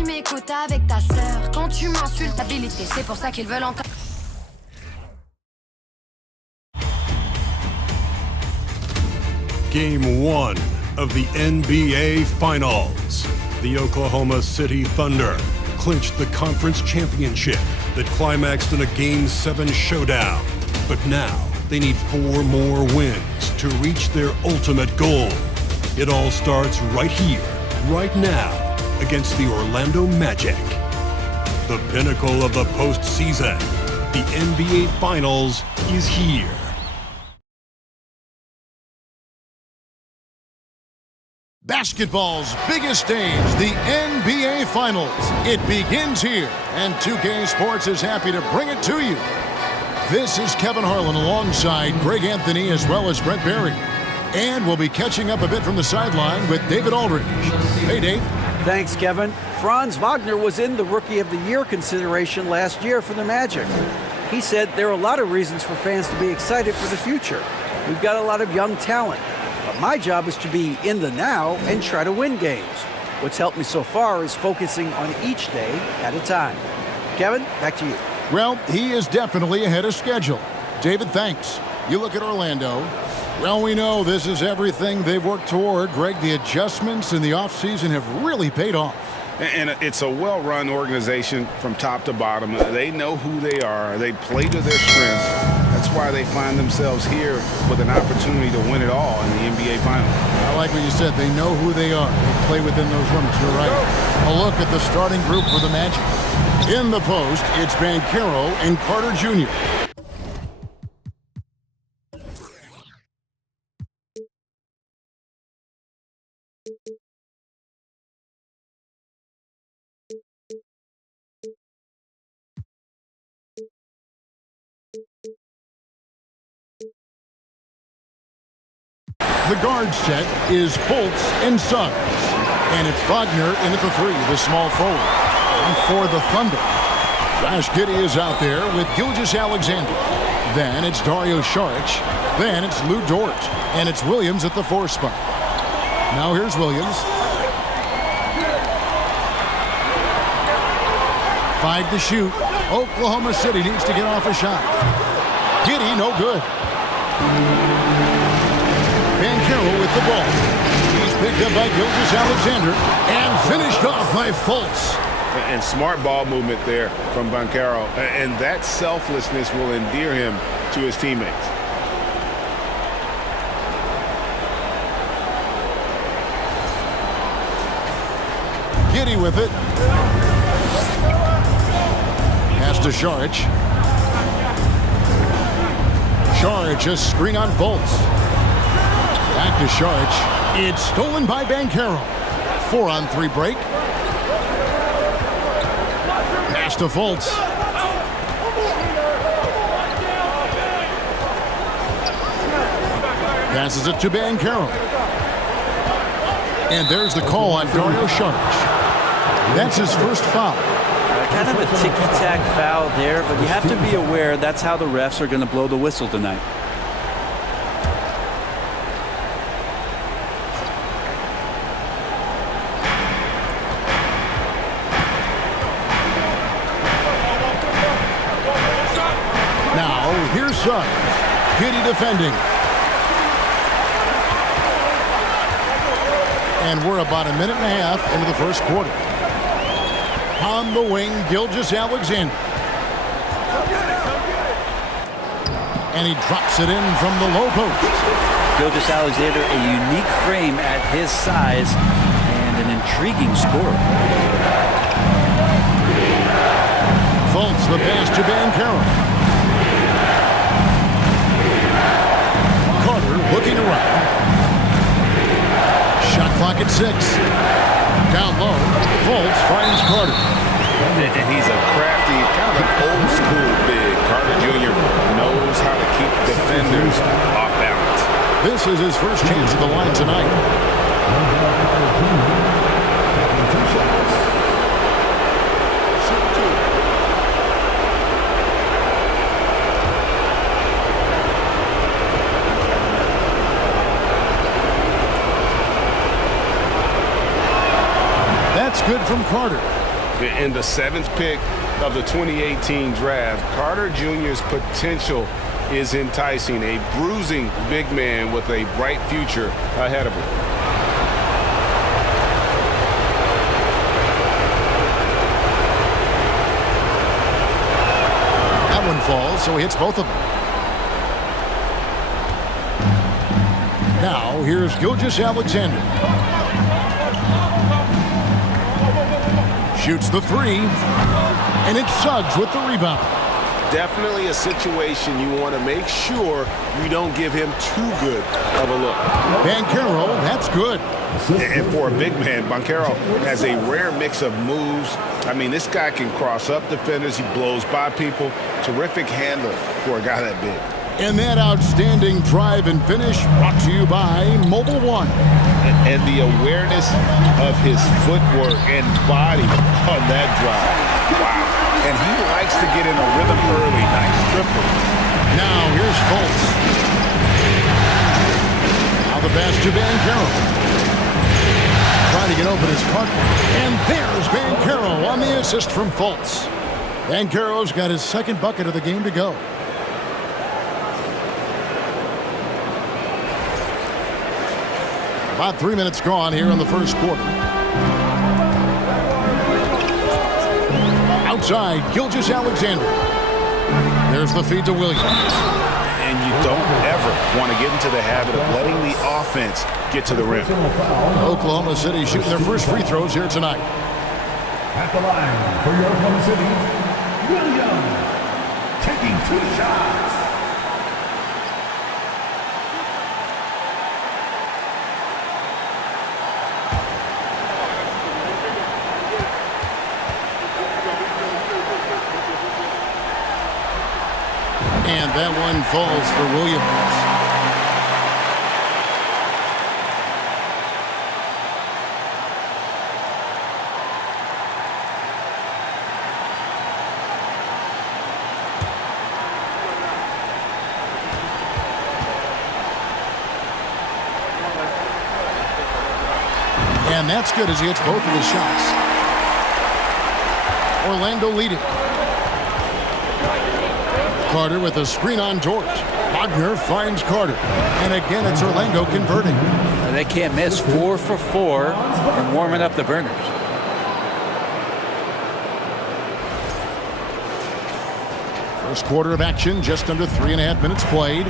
ils m'écoutent avec ta sœur. Quand tu m'insultes, habilité, c'est pour ça qu'ils veulent encore. Game 1 of the NBA Finals. The Oklahoma City Thunder clinched the conference championship that climaxed in a Game 7 showdown. But now they need 4 more wins to reach their ultimate goal. It all starts right here, right now, against the Orlando Magic. The pinnacle of the postseason, the NBA Finals, is here. Basketball's biggest stage, the NBA Finals. It begins here, and 2K Sports is happy to bring it to you. This is Kevin Harlan alongside Greg Anthony as well as Brett Berry. And we'll be catching up a bit from the sideline with David Aldridge. Hey, Dave. Thanks, Kevin. Franz Wagner was in the Rookie of the Year consideration last year for the Magic. He said there are a lot of reasons for fans to be excited for the future. We've got a lot of young talent. But my job is to be in the now and try to win games. What's helped me so far is focusing on each day at a time. Kevin, back to you. Well, he is definitely ahead of schedule. David, thanks. You look at Orlando. Well, we know this is everything they've worked toward. Greg, the adjustments in the offseason have really paid off. And it's a well-run organization from top to bottom. They know who they are. They play to their strengths. That's why they find themselves here with an opportunity to win it all in the NBA Finals. I like what you said. They know who they are. They play within those limits. You're right. A look at the starting group for the Magic. In the post, it's Banchero and Carter Jr. The guard set is Fultz and Suggs. And it's Wagner in at the 3, the small forward. And for the Thunder, Josh Giddey is out there with Gilgeous-Alexander. Then it's Dario Saric. Then it's Lou Dort. And it's Williams at the 4 spot. Now here's Williams. 5 to shoot. Oklahoma City needs to get off a shot. Giddey, no good. Banchero with the ball. He's picked up by Gilgeous-Alexander and finished off by Fultz. And smart ball movement there from Banchero. And that selflessness will endear him to his teammates. Giddey with it. Pass to Saric. Saric, a screen on Fultz. Back to Saric. It's stolen by Banchero. 4-on-3 break. Pass to Fultz. Passes it to Banchero. And there's the call on Dario Saric. That's his first foul. Kind of a ticky-tack foul there, but you have to be aware that's how the refs are going to blow the whistle tonight. Now, here's Suggs. Giddey defending. And we're about a minute and a half into the first quarter. On the wing, Gilgeous-Alexander. And he drops it in from the low post. Gilgeous-Alexander, a unique frame at his size and an intriguing scorer. Fultz the pass to Banchero. Carter looking around. Shot clock at 6. Down low, Fultz finds Carter. And he's a crafty, kind of old school big. Carter Jr. knows how to keep defenders off balance. This is his first chance at the line tonight. That's good from Carter. In the 7th pick of the 2018 draft, Carter Jr.'s potential is enticing. A bruising big man with a bright future ahead of him. That one falls, so he hits both of them. Now, here's Gilgeous-Alexander. Shoots the three, and it's Suggs with the rebound. Definitely a situation you want to make sure you don't give him too good of a look. Banchero, that's good. And for a big man, Banchero has a rare mix of moves. I mean, this guy can cross up defenders. He blows by people. Terrific handle for a guy that big. And that outstanding drive and finish brought to you by Mobile One. And the awareness of his footwork and body on that drive. Wow. And he likes to get in a rhythm early. Nice triple. Now here's Fultz. Now the pass to Banchero. Trying to get open his Carter. And there's Banchero on the assist from Fultz. Banchero's got his second bucket of the game to go. About 3 minutes gone here in the first quarter. Outside, Gilgeous-Alexander. There's the feed to Williams. And you don't ever want to get into the habit of letting the offense get to the rim. Oklahoma City shooting their first free throws here tonight. At the line for your Oklahoma City, Williams taking 2 shots. And that one falls for Williams. And that's good as he hits both of his shots. Orlando leading. Carter with a screen on George. Wagner finds Carter. And again, it's Orlando converting. They can't miss. 4 for 4 and warming up the burners. First quarter of action, just under 3.5 minutes played.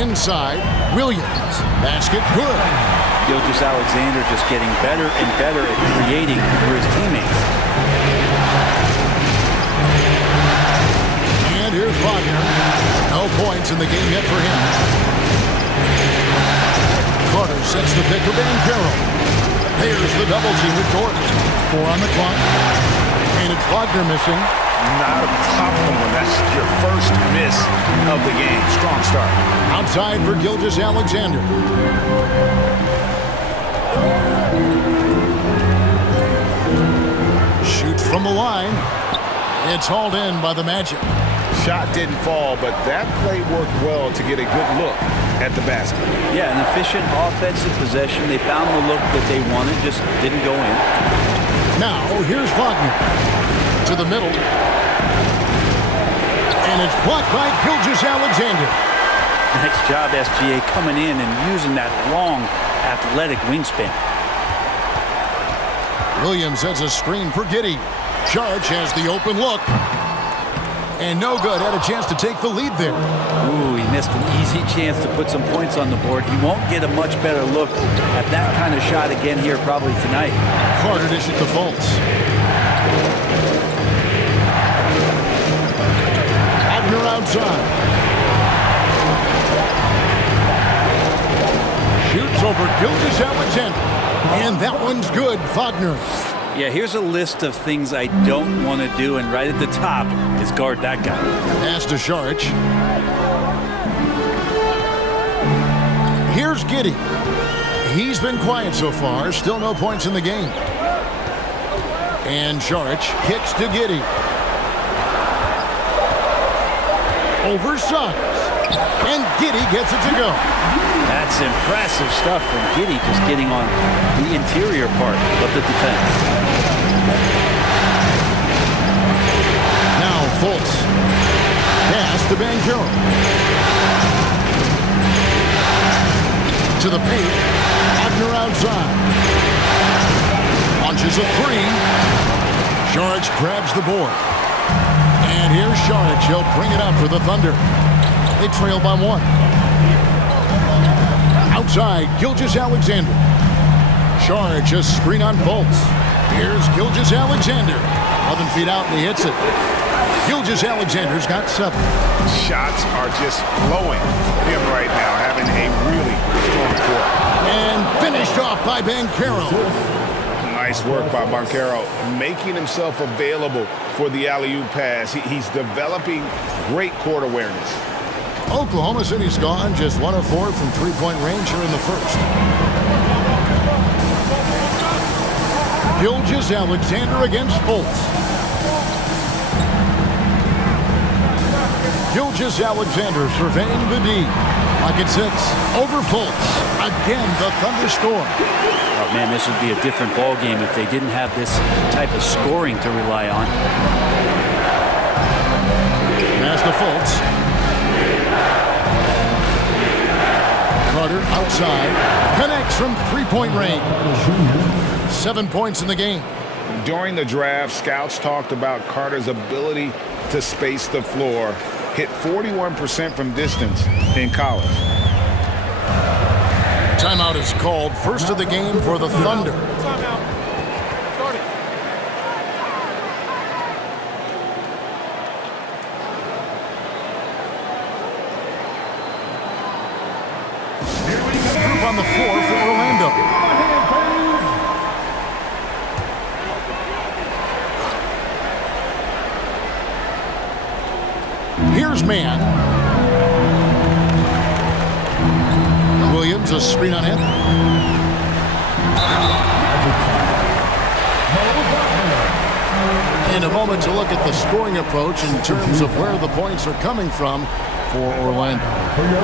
Inside, Williams. Basket good. Gilgeous-Alexander just getting better and better at creating for his teammates. And here's Wagner. No points in the game yet for him. Carter sets the pick for Banchero. Here's the double team with George. 4 on the clock. And it's Wagner missing. Not a problem when that's your first miss of the game. Strong start. Outside for Gilgeous-Alexander. Shoots from the line. It's hauled in by the Magic. Shot didn't fall, but that play worked well to get a good look at the basket. Yeah, an efficient offensive possession. They found the look that they wanted, just didn't go in. Now, here's Wagner. To the middle. And it's blocked by Gilgeous-Alexander. Nice job, SGA, coming in and using that long, athletic wingspan. Williams has a screen for Giddey. Charge has the open look. And no good. Had a chance to take the lead there. Ooh, he missed an easy chance to put some points on the board. He won't get a much better look at that kind of shot again here probably tonight. Carter dishes to Fultz. Wagner outside. Shoots over Gilgeous-Alexander. And that one's good, Wagner. Yeah, here's a list of things I don't want to do, and right at the top is guard that guy. Pass to Sharch. Here's Giddey. He's been quiet so far. Still no points in the game. And Sharch kicks to Giddey. Over Suggs. And Giddey gets it to go. That's impressive stuff from Giddey, just getting on the interior part of the defense. Now Fultz. Pass to Banchero. To the paint. Wagner outside. Launches a three. Saric grabs the board. And here's Saric. He'll bring it up for the Thunder. They trail by one. Outside, Gilgeous-Alexander. Saric just screen on Fultz. Here's Gilgeous-Alexander. 11 feet out, and he hits it. Gilgeous-Alexander's got 7. Shots are just flowing for him right now, having a really strong quarter. And finished off by Banchero. Nice work by Banchero, making himself available for the alley-oop pass. He's developing great court awareness. Oklahoma City's gone just 1 of 4 from three-point range here in the first. Gilgeous-Alexander against Fultz. Gilgeous-Alexander surveying the D. Pocket 6 over Fultz. Again, the Thunder score. Oh, man, this would be a different ball game if they didn't have this type of scoring to rely on. Pass to Fultz. Carter outside. Connects from three-point range. 7 points in the game. During the draft, scouts talked about Carter's ability to space the floor. Hit 41% from distance in college. Timeout is called. First of the game for the Thunder. Group on the floor for Orlando. Here's man. Williams, a screen on him. In a moment to look at the scoring approach in terms of where the points are coming from for Orlando.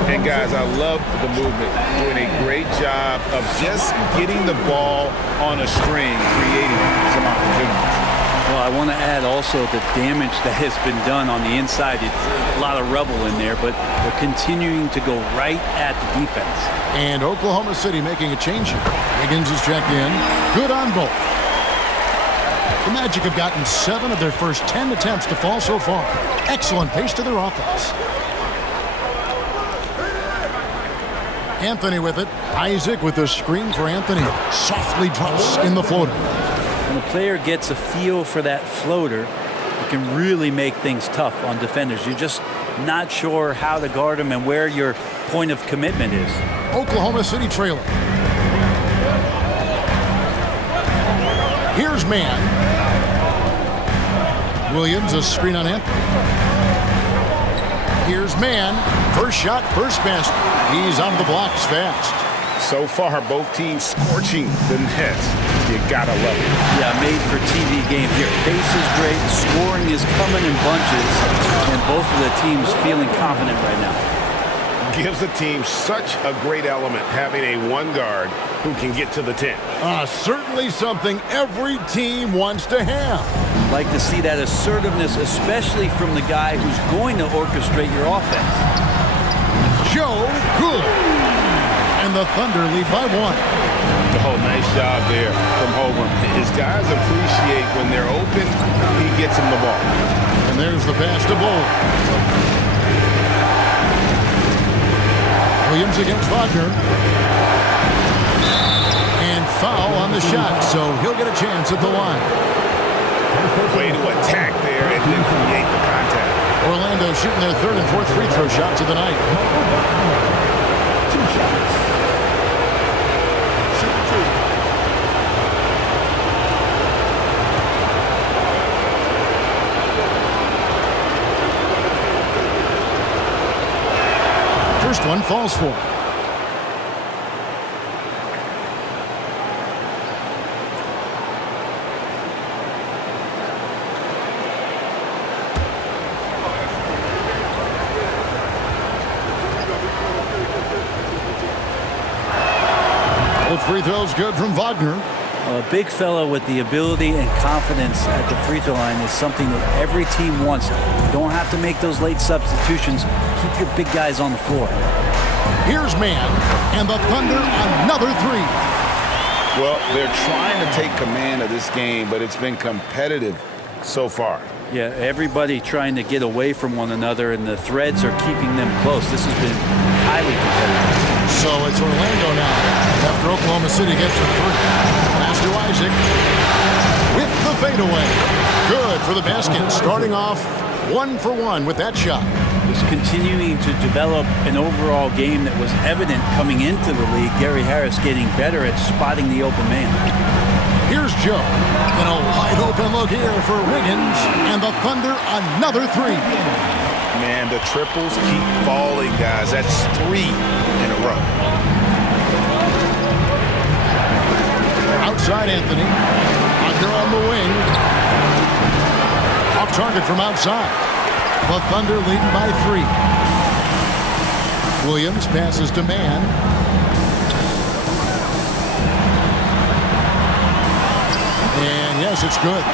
And guys, I love the movement. Doing a great job of just getting the ball on a string, creating some opportunities. Well, I want to add also the damage that has been done on the inside. It's a lot of rubble in there, but they're continuing to go right at the defense. And Oklahoma City making a change here. Higgins is checked in. Good on both. The Magic have gotten 7 of their first 10 attempts to fall so far. Excellent pace to their offense. Anthony with it. Isaac with the screen for Anthony. Softly drops in the floater. When a player gets a feel for that floater, it can really make things tough on defenders. You're just not sure how to guard them and where your point of commitment is. Oklahoma City trailing. Here's man. Williams, a screen on him. Here's man. First shot, first basket. He's out of the blocks fast. So far, both teams scorching the nets. You gotta love it. Yeah, made for TV game here. Pace is great. Scoring is coming in bunches. And both of the teams feeling confident right now. Gives the team such a great element having a one guard who can get to the 10. Certainly something every team wants to have. Like to see that assertiveness, especially from the guy who's going to orchestrate your offense. Joe Good. And the Thunder lead by 1. Oh, nice job there from Holmgren. His guys appreciate when they're open, he gets them the ball. And there's the pass to Bull. Williams against Wagner. And foul on the shot, so he'll get a chance at the line. Way to attack there and then create the contact. Orlando shooting their 3rd and 4th free throw shots of the night. 2 shots. First one falls for. free throw's good from Wagner. A big fellow with the ability and confidence at the free throw line is something that every team wants. You don't have to make those late substitutions. Keep your big guys on the floor. Here's Mann, and the Thunder another three. Well, they're trying to take command of this game, but it's been competitive so far. Yeah, everybody trying to get away from one another, and the threads are keeping them close. This has been highly competitive. So it's Orlando now after Oklahoma City gets the three. Pass to Isaac with the fadeaway. Good for the basket. Starting off 1 for 1 with that shot. Is continuing to develop an overall game that was evident coming into the league. Gary Harris getting better at spotting the open man. Here's Joe. And a wide open look here for Wiggins. And the Thunder another three. Man, the triples keep falling, guys. That's 3 in a row. Outside Anthony. Wagner on the wing. Off target from outside. The Thunder leading by 3. Williams passes to Mann. And yes, it's good.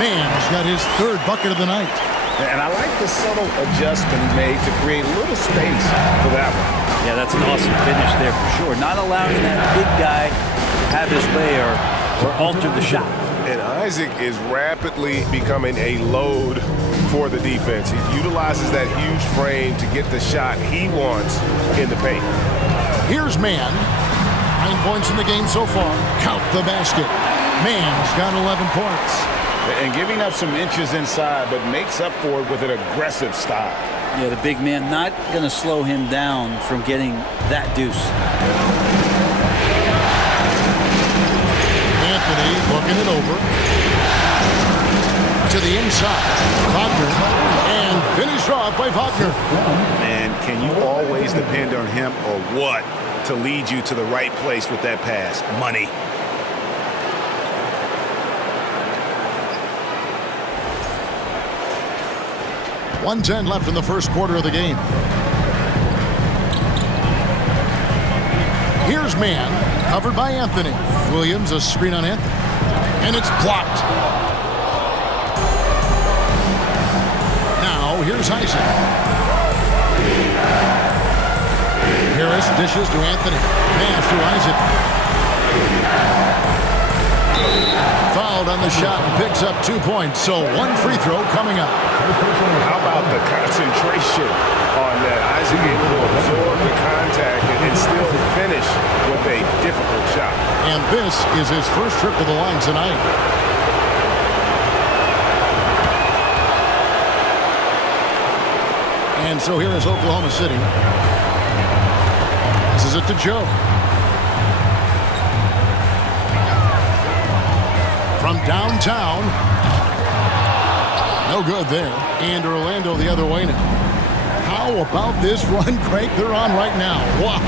Mann's got his 3rd bucket of the night. And I like the subtle adjustment he made to create a little space for that one. Yeah, that's an awesome finish there for sure. Not allowing that big guy to have his way or alter the shot. And Isaac is rapidly becoming a load for the defense. He utilizes that huge frame to get the shot he wants in the paint. Here's Mann. 9 points in the game so far. Count the basket. Mann's got 11 points. And giving up some inches inside, but makes up for it with an aggressive style. Yeah, the big man not going to slow him down from getting that deuce. Anthony looking it over. To the inside. Wagner. And finished off by Wagner. And can you always depend on him or what to lead you to the right place with that pass? Money. .110 left in the first quarter of the game. Here's Mann, covered by Anthony. Williams, a screen on Anthony. And it's blocked. Now, here's Isaac. Harris dishes to Anthony. Pass to Isaac. Fouled on the shot and picks up 2 points. So 1 free throw coming up. How about the concentration on that? Isaac able to absorb the contact and still finish with a difficult shot. And this is his first trip to the line tonight. And so here is Oklahoma City. This is it to Joe. From downtown. No good there. And Orlando the other way now. How about this run, Craig, they're on right now? Wow.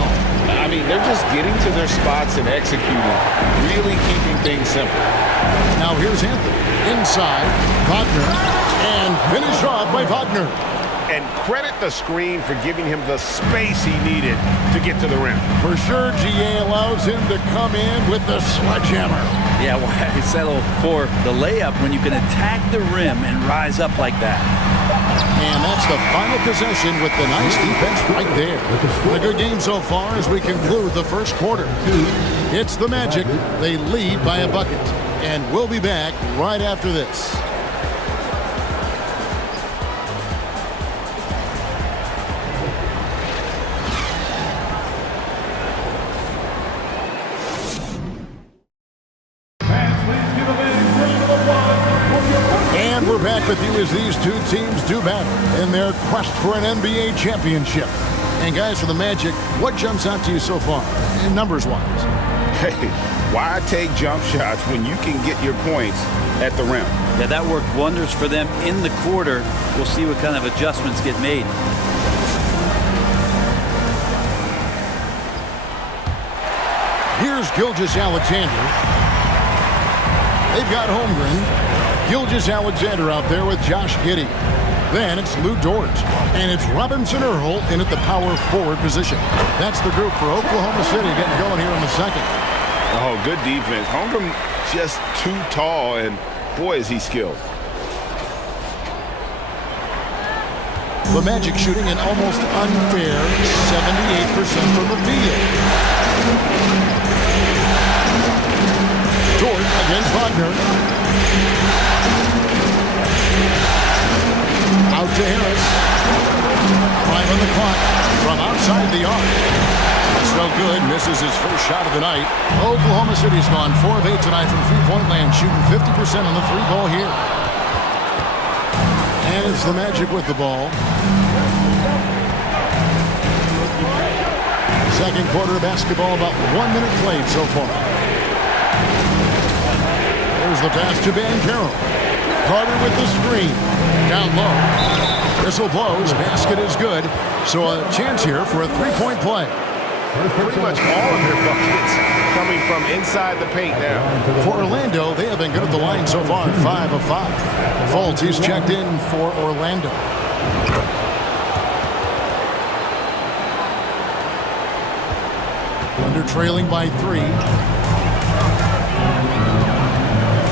I mean, they're just getting to their spots and executing, really keeping things simple. Now here's Anthony. Inside, Wagner. And finished off by Wagner. And credit the screen for giving him the space he needed to get to the rim. For sure, GA allows him to come in with the sledgehammer. Yeah, why settle for the layup when you can attack the rim and rise up like that? And that's the final possession with the nice defense right there. A good game so far as we conclude the first quarter. It's the Magic. They lead by a bucket. And we'll be back right after this. We're back with you as these two teams do battle in their quest for an NBA championship. And guys, for the Magic, what jumps out to you so far, numbers-wise? Hey, why take jump shots when you can get your points at the rim? Yeah, that worked wonders for them in the quarter. We'll see what kind of adjustments get made. Here's Gilgeous-Alexander. They've got Holmgren. Gilgeous-Alexander out there with Josh Giddey. Then it's Lou Dort. And it's Robinson Earl in at the power forward position. That's the group for Oklahoma City getting going here in the second. Oh, good defense. Holmgren just too tall, and boy, is he skilled. The Magic shooting an almost unfair 78% from the field. Dort against Wagner. Out to Harris. 5 on the clock from outside the arc. That's no good. Misses his first shot of the night. Oklahoma City's gone 4 of 8 tonight from three-point land, shooting 50% on the free ball here. And it's the Magic with the ball. Second quarter of basketball, about 1 minute played so far. There's the pass to Banchero. Carter with the screen. Down low. Whistle blows. Basket is good. So a chance here for a three-point play. Pretty much all of their buckets coming from inside the paint now. For Orlando, they have been good at the line so far, 5 of 5. Fultz, he's checked in for Orlando. Under trailing by 3.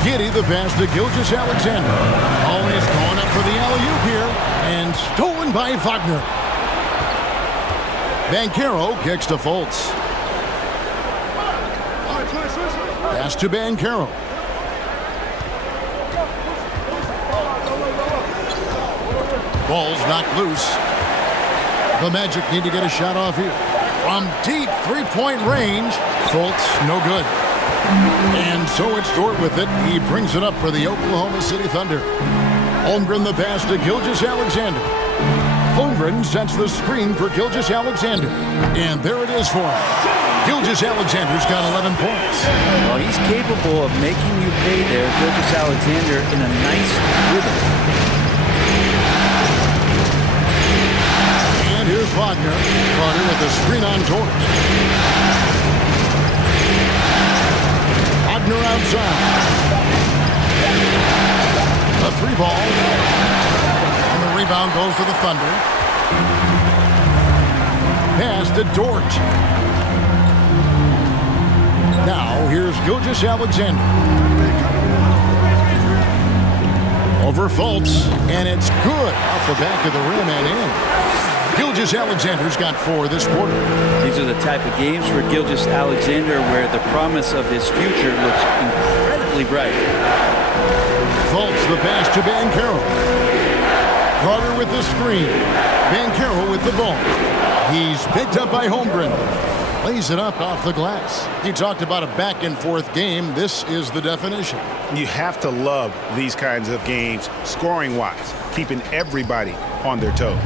Giddey, the pass to Gilgeous-Alexander. Oh, and he's going up for the alley-oop here. And stolen by Wagner. Banchero kicks to Fultz. Pass to Banchero. Ball's knocked loose. The Magic need to get a shot off here. From deep three-point range, Fultz, no good. And so it's Dort with it. He brings it up for the Oklahoma City Thunder. Holmgren the pass to Gilgeous-Alexander. Holmgren sets the screen for Gilgeous-Alexander. And there it is for him. Gilgeous-Alexander's got 11 points. Well, he's capable of making you pay there, Gilgeous-Alexander, in a nice rhythm. And here's Wagner. Carter with the screen on Dort. Wagner outside. A 3-ball. And the rebound goes to the Thunder. Pass to Dort. Now, here's Gilgeous-Alexander. Over Fultz, and it's good off the back of the rim and in. Gilgeous-Alexander's got 4 this quarter. These are the type of games for Gilgeous-Alexander where the promise of his future looks incredibly bright. Fultz, the pass to Banchero. Carter with the screen. Banchero with the ball. He's picked up by Holmgren. Lays it up off the glass. You talked about a back-and-forth game. This is the definition. You have to love these kinds of games, scoring-wise, keeping everybody on their toes.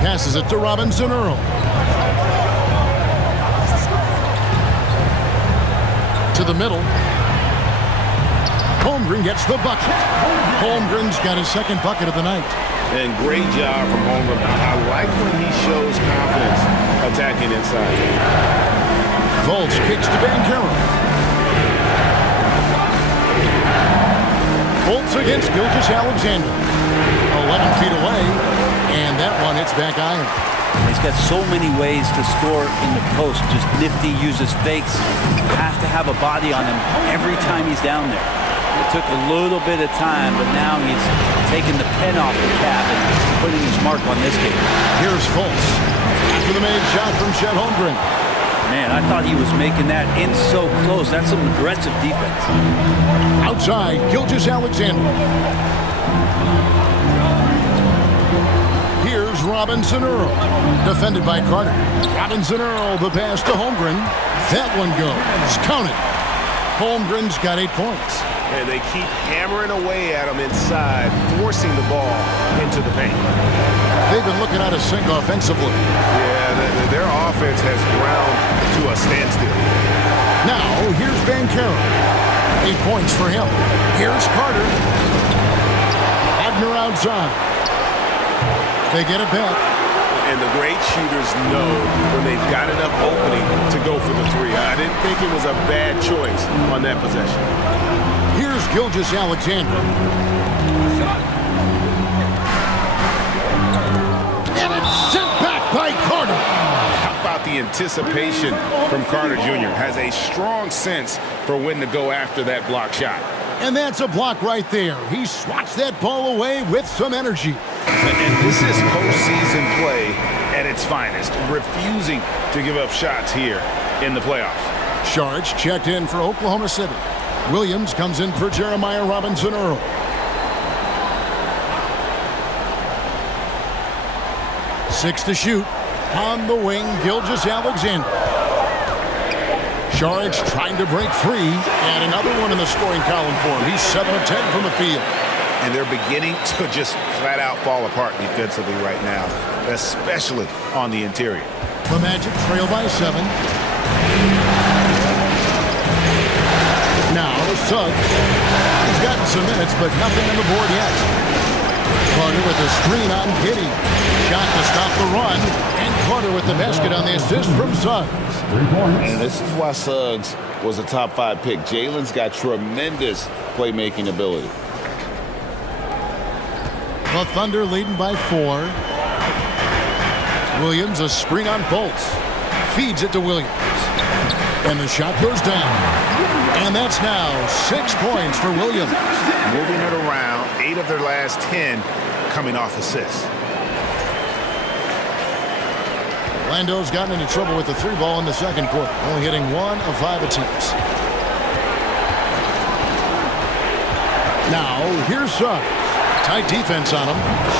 Passes it to Robinson Earl. To the middle. Holmgren gets the bucket. Holmgren's got his second bucket of the night. And great job from Holmgren. I like when he shows confidence attacking inside. Fultz kicks to Banchero. Fultz against Gilgeous-Alexander. 11 feet away, and that one hits back iron. He's got so many ways to score in the post. Just nifty, uses fakes. You have to have a body on him every time he's down there. It took a little bit of time, but now he's taking the pen off the cap and putting his mark on this game. Here's Fultz. After the made shot from Chet Holmgren. Man, I thought he was making that in so close. That's some aggressive defense. Outside, Gilgeous-Alexander. Here's Robinson Earl. Defended by Carter. Robinson Earl, the pass to Holmgren. That one goes. Count it. Holmgren's got 8 points. And they keep hammering away at him inside, forcing the ball into the paint. They've been looking out of sync offensively. Yeah, their offense has ground to a standstill. Now, here's Banchero. 8 points for him. Here's Carter. Wagner outside. They get it back. And the great shooters know when they've got enough opening to go for the 3. I didn't think it was a bad choice on that possession. Here's Gilgeous-Alexander. And it's sent back by Carter. How about about the anticipation from Carter Jr. Has a strong sense for when to go after that block shot. And that's a block right there. He swats that ball away with some energy. And this is postseason play at its finest, refusing to give up shots here in the playoffs. Sharge checked in for Oklahoma City. Williams comes in for Jeremiah Robinson-Earl. Six to shoot. On the wing, Gilgeous-Alexander. Sharge trying to break free, and another one in the scoring column for him. He's 7 of 10 from the field. And they're beginning to just flat out fall apart defensively right now, especially on the interior. The Magic trail by 7. Now Suggs. He's gotten some minutes, but nothing on the board yet. Carter with a screen on Giddey. Shot to stop the run, and Carter with the basket on the assist from Suggs. And this is why Suggs was a top 5 pick. Jalen's got tremendous playmaking ability. The Thunder leading by 4. Williams, a screen on Fultz. Feeds it to Williams. And the shot goes down. And that's now 6 points for Williams. Moving it around, 8 of their last 10 coming off assists. Orlando's gotten into trouble with the 3 ball in the second quarter, only hitting 1 of 5 attempts. Now, here's Suggs. Tight defense on him.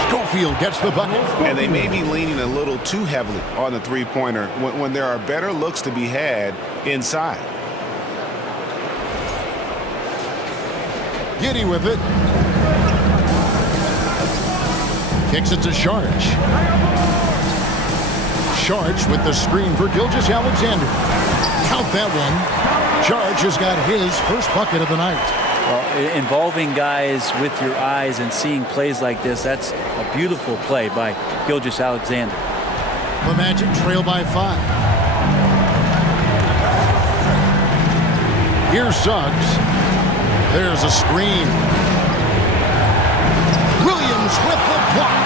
Schofield gets the bucket. And they may be leaning a little too heavily on the three-pointer when there are better looks to be had inside. Giddey with it. Kicks it to Sharge. Sharge with the screen for Gilgeous-Alexander. Count that one. Sharge has got his first bucket of the night. Well, involving guys with your eyes and seeing plays like this, that's a beautiful play by Gilgeous-Alexander. The Magic trail by 5. Here's Suggs. There's a screen. Williams with the block.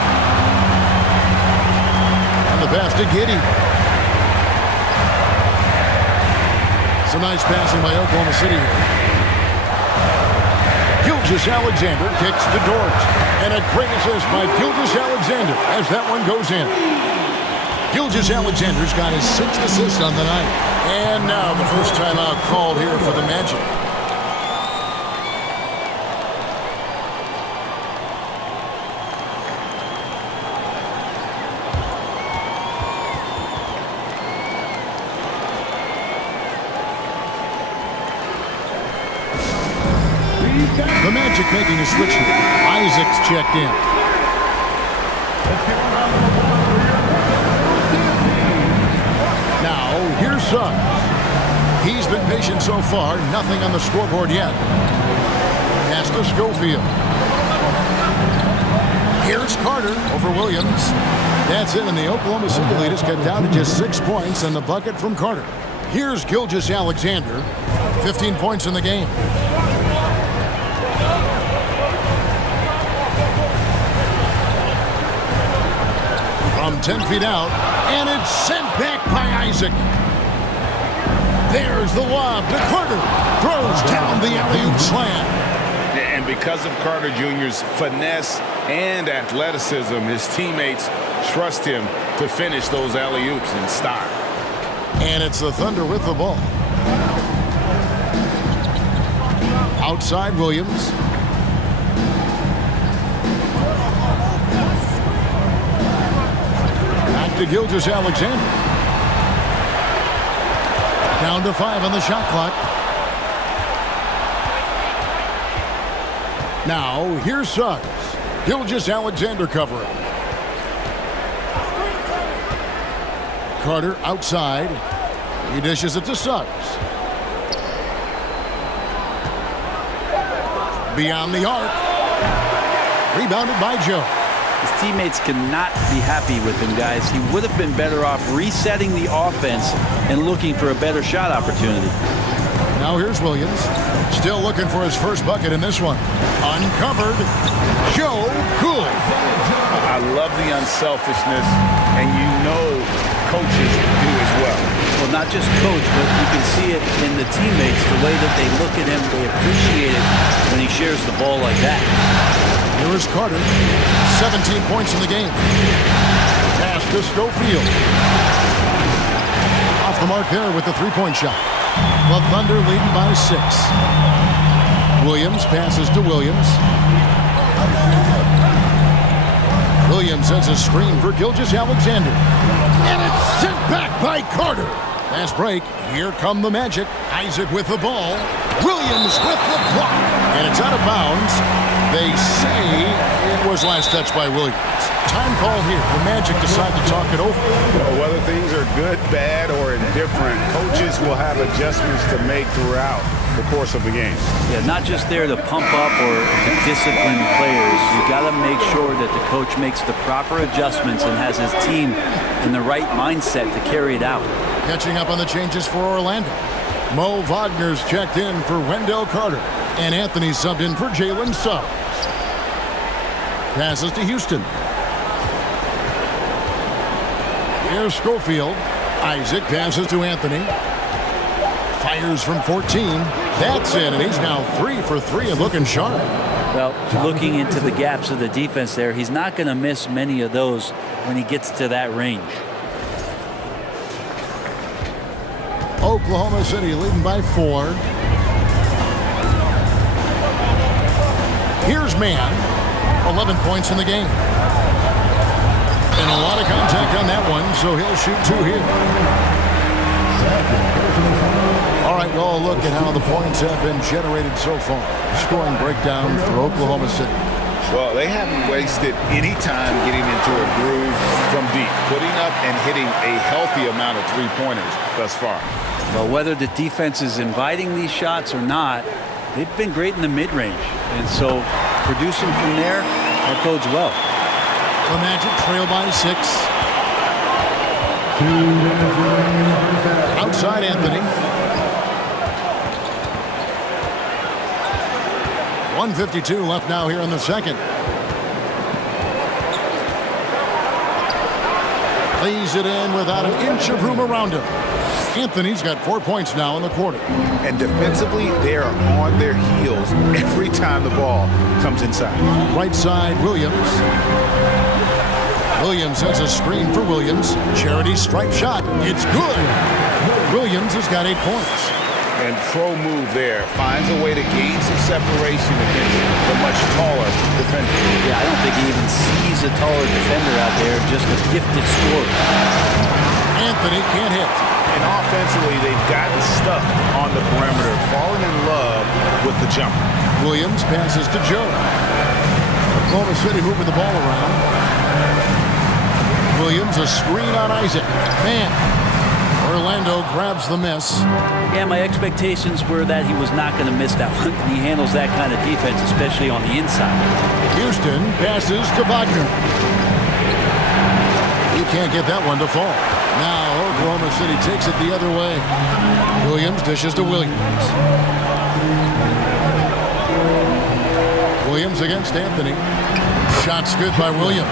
And the pass to Giddey. It's a nice passing by Oklahoma City here. Gilgeous-Alexander kicks to Dort. And a great assist by Gilgeous-Alexander as that one goes in. Gilgeous-Alexander's got his 6th assist on the night. And now the first timeout called here for the Magic. The Magic making a switch here. Isaac's checked in. Now, here's Suggs. He's been patient so far. Nothing on the scoreboard yet. Pass to Schofield. Here's Carter over Williams. That's it, and the Oklahoma City lead is cut down to just 6 points and the bucket from Carter. Here's Gilgeous-Alexander. 15 points in the game. From 10 feet out, and it's sent back by Isaac. There's the lob to Carter. Throws down the alley-oop slam. And because of Carter Jr.'s finesse and athleticism, his teammates trust him to finish those alley-oops in style. And it's the Thunder with the ball. Outside Williams. To Gilgeous-Alexander. Down to 5 on the shot clock. Now, here's Suggs. Gilgeous-Alexander covering. Carter outside. He dishes it to Suggs. Beyond the arc. Rebounded by Joe. His teammates cannot be happy with him, guys. He would have been better off resetting the offense and looking for a better shot opportunity. Now here's Williams. Still looking for his first bucket in this one. Uncovered. Joe good. I love the unselfishness, and you know coaches do as well. Well, not just coach, but you can see it in the teammates, the way that they look at him. They appreciate it when he shares the ball like that. Here is Carter. 17 points in the game. Pass to Schofield. Off the mark there with the three-point shot. The Thunder leading by 6. Williams passes to Williams. Williams sends a screen for Gilgeous-Alexander. And it's sent back by Carter. Fast break. Here come the Magic. Isaac with the ball. Williams with the block. And it's out of bounds. They say it was last touched by Williams. Time call here. The Magic decide to talk it over. Well, whether things are good, bad, or indifferent, coaches will have adjustments to make throughout the course of the game. Yeah, not just there to pump up or to discipline players. You got to make sure that the coach makes the proper adjustments and has his team in the right mindset to carry it out. Catching up on the changes for Orlando. Mo Wagner's checked in for Wendell Carter. And Anthony subbed in for Jalen Suggs. Passes to Houston. Here's Schofield. Isaac passes to Anthony. Fires from 14. That's it, and he's now 3 for 3 and looking sharp. Well, looking into the gaps of the defense there, he's not going to miss many of those when he gets to that range. Oklahoma City leading by 4. Here's Mann. 11 points in the game. And a lot of contact on that one, so he'll shoot 2 here. All right, well, look at how the points have been generated so far. Scoring breakdown for Oklahoma City. Well, they haven't wasted any time getting into a groove from deep, putting up and hitting a healthy amount of three-pointers thus far. Well, whether the defense is inviting these shots or not, they've been great in the mid-range. And so producing from there, that bodes well. The Magic trail by 6. Outside Anthony. 1:52 left now here in the second. Lays it in without an inch of room around him. Anthony's got 4 points now in the quarter. And defensively, they are on their heels every time the ball comes inside. Right side, Williams. Williams has a screen for Williams. Charity stripe shot. It's good. Williams has got 8 points. And pro move there. Finds a way to gain some separation against the much taller defender. Yeah, I don't think he even sees a taller defender out there. Just a gifted scorer. Anthony can't hit. And offensively, they've gotten stuck on the perimeter, falling in love with the jumper. Williams passes to Joe. Oklahoma City moving the ball around. Williams, a screen on Isaac. Man, Orlando grabs the miss. Yeah, my expectations were that he was not going to miss that one. He handles that kind of defense, especially on the inside. Houston passes to Wagner. He can't get that one to fall. Now Oklahoma City takes it the other way. Williams dishes to Williams. Williams against Anthony. Shot's good by Williams.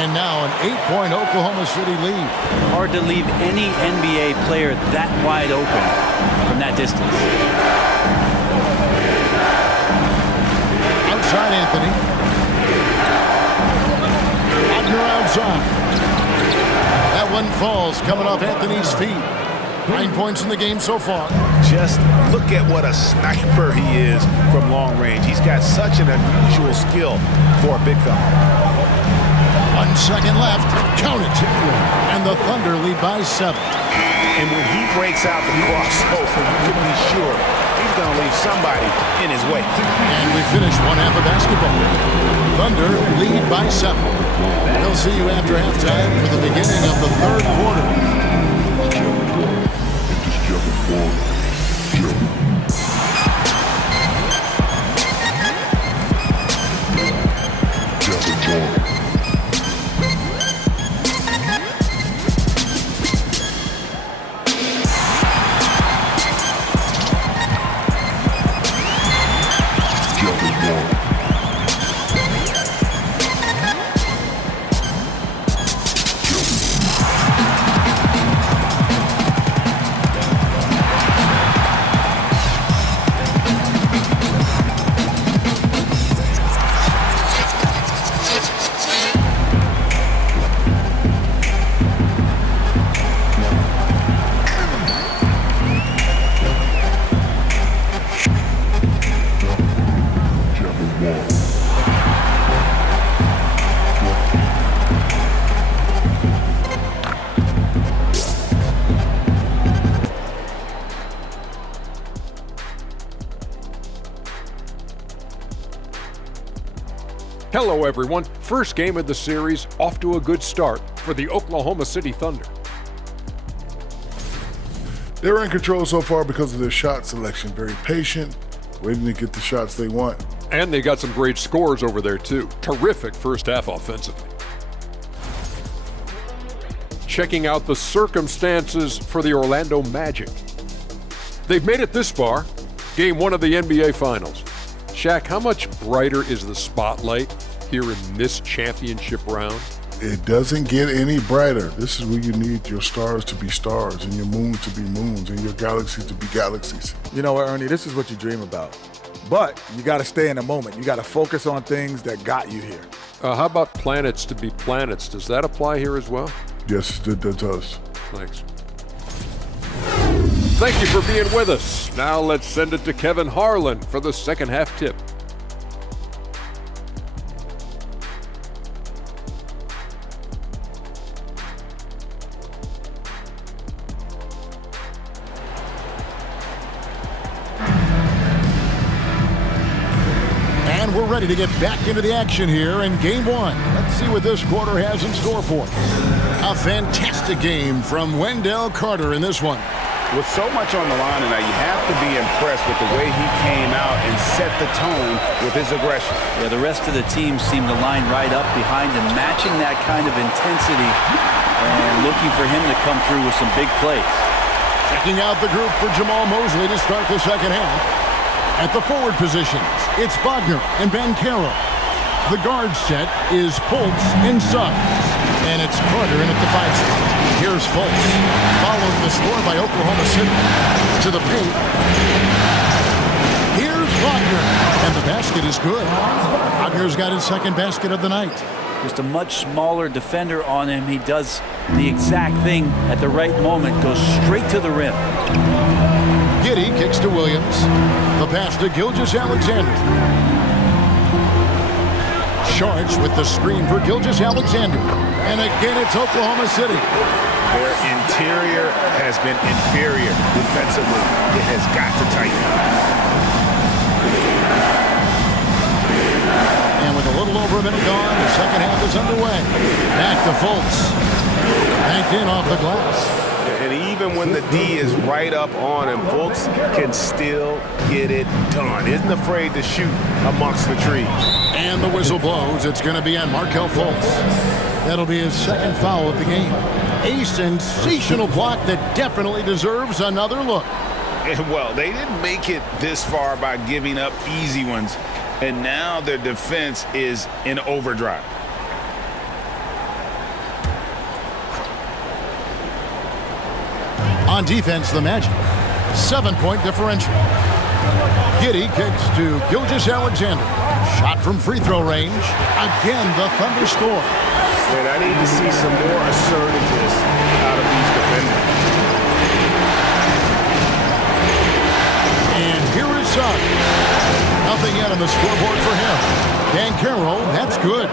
And now an 8-point Oklahoma City lead. Hard to leave any NBA player that wide open from that distance. Outside Anthony. Wagner outside. That one falls coming off Anthony's feet. 9 points in the game so far. Just look at what a sniper he is from long range. He's got such an unusual skill for a big fella. 1 second left. Count it. And the Thunder lead by 7. And when he breaks out the crossover, you can be sure he's going to leave somebody in his way. And we finish one half of basketball. Thunder lead by 7. We'll see you after halftime for the beginning of the third quarter. Hello, everyone. First game of the series, off to a good start for the Oklahoma City Thunder. They're in control so far because of their shot selection. Very patient, waiting to get the shots they want. And they got some great scores over there, too. Terrific first half offensively. Checking out the circumstances for the Orlando Magic. They've made it this far, game 1 of the NBA Finals. Shaq, how much brighter is the spotlight here in this championship round? It doesn't get any brighter. This is where you need your stars to be stars and your moons to be moons and your galaxies to be galaxies. You know what, Ernie, this is what you dream about. But you got to stay in the moment. You got to focus on things that got you here. How about planets to be planets? Does that apply here as well? Yes, it does. Thanks. Thank you for being with us. Now let's send it to Kevin Harlan for the second half tip. And we're ready to get back into the action here in game 1. Let's see what this quarter has in store for us. A fantastic game from Wendell Carter in this one. With so much on the line tonight, you have to be impressed with the way he came out and set the tone with his aggression. Yeah, the rest of the team seemed to line right up behind him, matching that kind of intensity and looking for him to come through with some big plays. Checking out the group for Jamal Mosley to start the second half. At the forward positions, it's Wagner and Banchero. The guard set is Fultz and Suggs. And it's Carter in at the 5 spot. Here's Fultz, following the score by Oklahoma City. To the paint. Here's Wagner, and the basket is good. Wagner's got his second basket of the night. Just a much smaller defender on him. He does the exact thing at the right moment, goes straight to the rim. Giddey kicks to Williams. The pass to Gilgeous-Alexander. Sharch with the screen for Gilgeous-Alexander. And again, it's Oklahoma City. Their interior has been inferior defensively. It has got to tighten up. And with a little over a minute gone, the second half is underway. Back to Fultz. Banked in off the glass. And even when the D is right up on him, Fultz can still get it done. Isn't afraid to shoot amongst the trees. And the whistle blows. It's going to be on Markelle Fultz. That'll be his second foul of the game. A sensational block that definitely deserves another look. And well, they didn't make it this far by giving up easy ones. And now their defense is in overdrive. On defense, the Magic. 7-point differential. Giddey kicks to Gilgeous-Alexander. Shot from free throw range. Again, the Thunder score. And I need to see some more assertiveness out of these defenders. And here is Suggs. Nothing yet on the scoreboard for him. Banchero, that's good.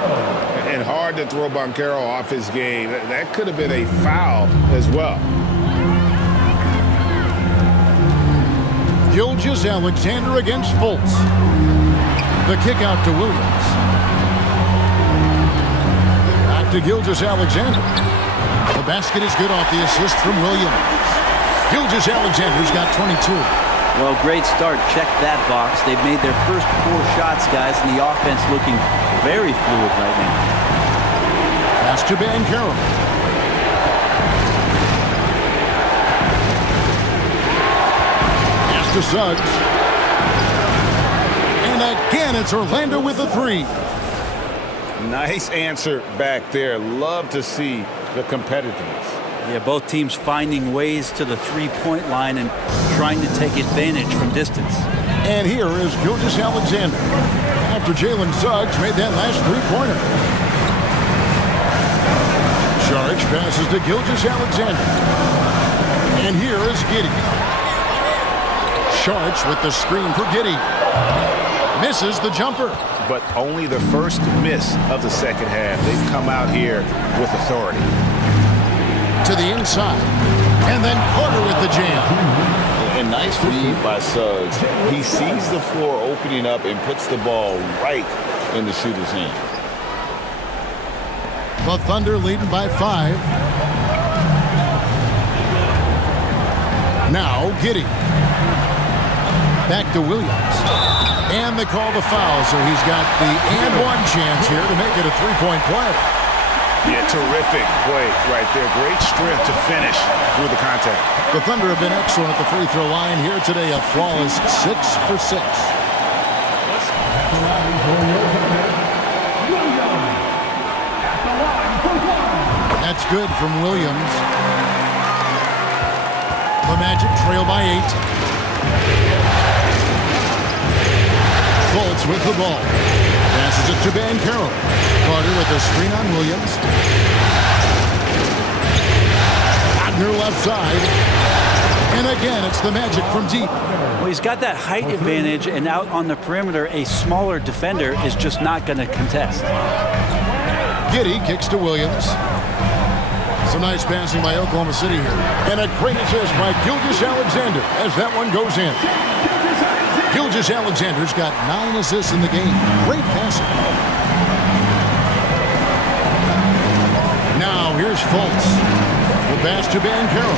And hard to throw Banchero off his game. That could have been a foul as well. Gilgeous-Alexander against Fultz. The kick out to Williams. Back to Gilgeous-Alexander. The basket is good off the assist from Williams. Gilgeous-Alexander's got 22. Well, great start. Check that box. They've made their first 4 shots, guys, and the offense looking very fluid right now. Pass to Banchero. Pass to Suggs. And again, it's Orlando with the 3. Nice answer back there. Love to see the competitiveness. Yeah, both teams finding ways to the three-point line and trying to take advantage from distance. And here is Gilgeous-Alexander after Jalen Suggs made that last three-pointer. Sharch passes to Gilgeous-Alexander. And here is Giddey. Sharch with the screen for Giddey. Misses the jumper. But only the first miss of the second half. They've come out here with authority. To the inside. And then Carter with the jam. And nice read by Suggs. He sees the floor opening up and puts the ball right in the shooter's hand. The Thunder leading by 5. Now Giddey. Back to Williams. And they call the foul, so he's got the and one chance here to make it a three-point play. Yeah, terrific play right there. Great strength to finish through the contact. The Thunder have been excellent at the free throw line here today, a flawless 6 for 6. That's good from Williams. The Magic trail by 8. Fultz with the ball. Passes it to Banchero. Carter with a screen on Williams. Wagner left side. And again, it's the Magic from deep. Well, he's got that height advantage, and out on the perimeter, a smaller defender is just not going to contest. Giddey kicks to Williams. Some nice passing by Oklahoma City here. And a great assist by Gilgeous-Alexander as that one goes in. Gilgeous-Alexander's got 9 assists in the game. Great passing. Now here's Fultz. The pass to Banchero.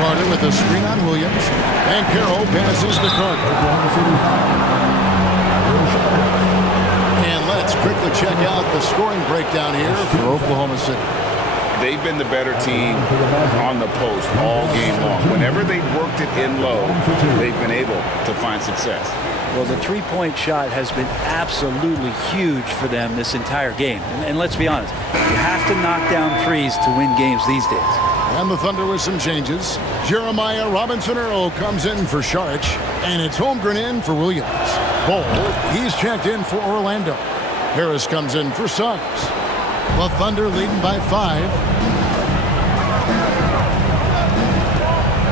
Carter with a screen on Williams. Banchero passes to Carter. And let's quickly check out the scoring breakdown here for Oklahoma City. They've been the better team on the post all game long. Whenever they've worked it in low, they've been able to find success. Well, the three-point shot has been absolutely huge for them this entire game. And let's be honest, you have to knock down threes to win games these days. And the Thunder with some changes. Jeremiah Robinson-Earl comes in for Saric, and it's Holmgren in for Williams. Ball, he's checked in for Orlando. Harris comes in for Suggs. The Thunder leading by 5.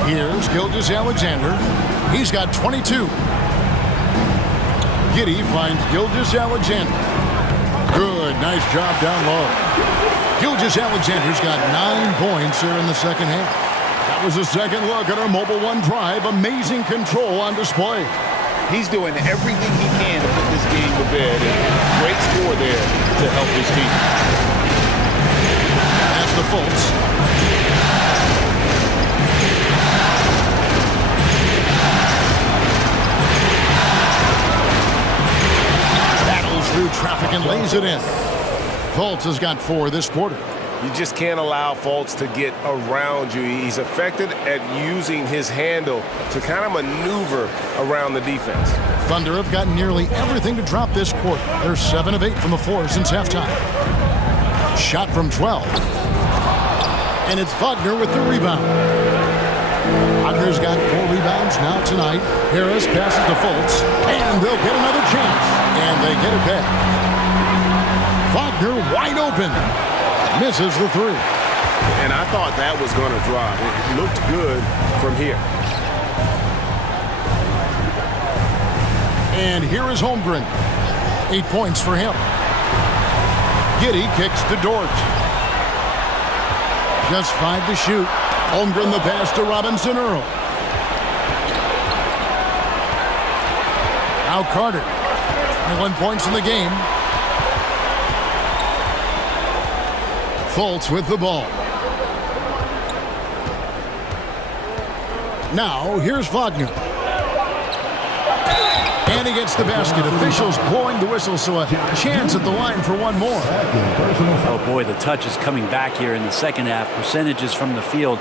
Here's Gilgeous-Alexander. He's got 22. Giddey finds Gilgeous-Alexander. Good, nice job down low. Gilgeous-Alexander's got 9 points here in the second half. That was a second look at our Mobile One drive. Amazing control on display. He's doing everything he can to put this game to bed. And great score there to help his team. That's the Fultz. Battles through traffic and lays it in. Fultz has got 4 this quarter. You just can't allow Fultz to get around you. He's effective at using his handle to kind of maneuver around the defense. Thunder have gotten nearly everything to drop this quarter. They're 7 of 8 from the floor since halftime. Shot from 12. And it's Wagner with the rebound. Wagner's got 4 rebounds now tonight. Harris passes to Fultz. And they'll get another chance. And they get it back. Wagner wide open. Misses the 3. And I thought that was going to drop. It looked good from here. And here is Holmgren. 8 points for him. Giddey kicks to Dort. Just 5 to shoot. Holmgren the pass to Robinson-Earl. Now Carter. 21 points in the game. Fultz with the ball. Now, here's Wagner. And he gets the basket. Officials blowing the whistle, so a chance at the line for one more. Oh, boy, the touch is coming back here in the second half. Percentages from the field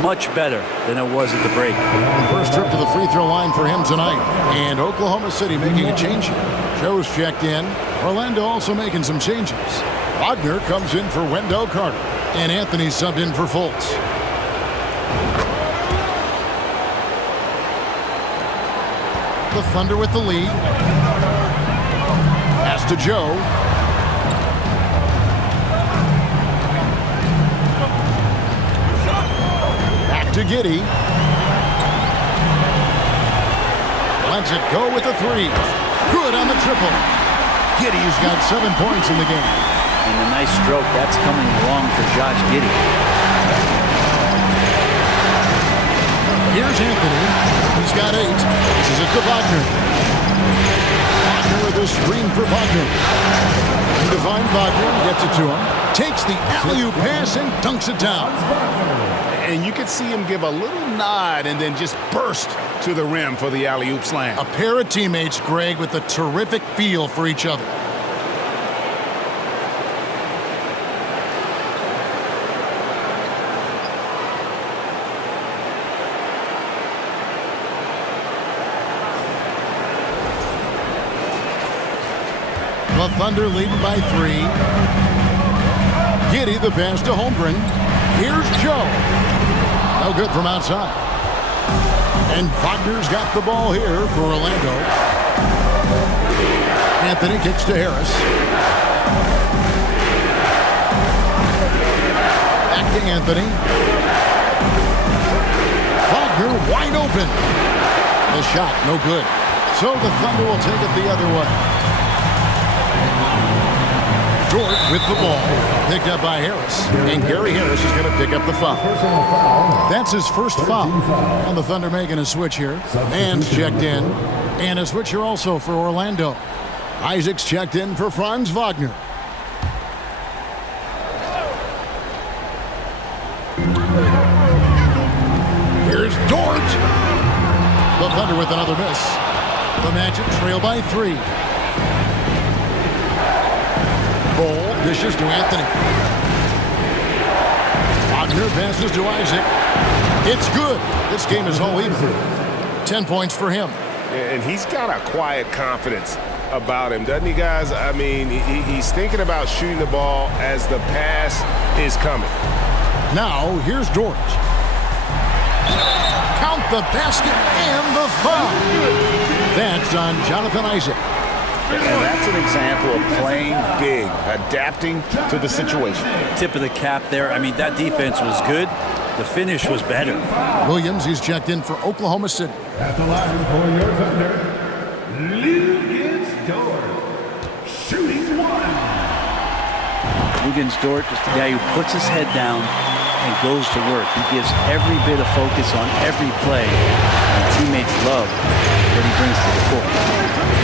much better than it was at the break. First trip to the free throw line for him tonight. And Oklahoma City making a change here. Joe's checked in. Orlando also making some changes. Wagner comes in for Wendell Carter. And Anthony subbed in for Fultz. The Thunder with the lead. Pass to Joe. Back to Giddey. Lets it go with a 3. Good on the triple. Giddey's got 7 points in the game. And a nice stroke. That's coming along for Josh Giddey. Here's Anthony. He's got 8. This is it to Wagner. Wagner with a screen for Wagner. Divine Wagner gets it to him. Takes the alley-oop pass and dunks it down. And you can see him give a little nod and then just burst to the rim for the alley-oop slam. A pair of teammates, Greg, with a terrific feel for each other. The Thunder leading by 3. Giddey the pass to Holmgren. Here's Joe. No good from outside. And Wagner's got the ball here for Orlando. Anthony kicks to Harris. Back to Anthony. Wagner wide open. The shot, no good. So the Thunder will take it the other way. Dort with the ball, picked up by Harris, and Gary Harris is going to pick up the foul. That's his first foul, and the Thunder making a switch here. Man's checked in, and a switch here also for Orlando. Isaac's checked in for Franz Wagner. Here's Dort. The Thunder with another miss. The Magic trail by 3. Ball dishes to Anthony. Wagner passes to Isaac. It's good. This game is all even. 10 points for him. And he's got a quiet confidence about him, doesn't he, guys? I mean, he's thinking about shooting the ball as the pass is coming. Now, here's Dort. Count the basket and the foul. That's on Jonathan Isaac. And that's an example of playing big, adapting to the situation. Tip of the cap there. I mean, that defense was good. The finish was better. Williams, he's checked in for Oklahoma City. At the line for your Thunder, Luguentz Dort, shooting 1. Luguentz Dort, just a guy who puts his head down and goes to work. He gives every bit of focus on every play. And teammates love what he brings to the court.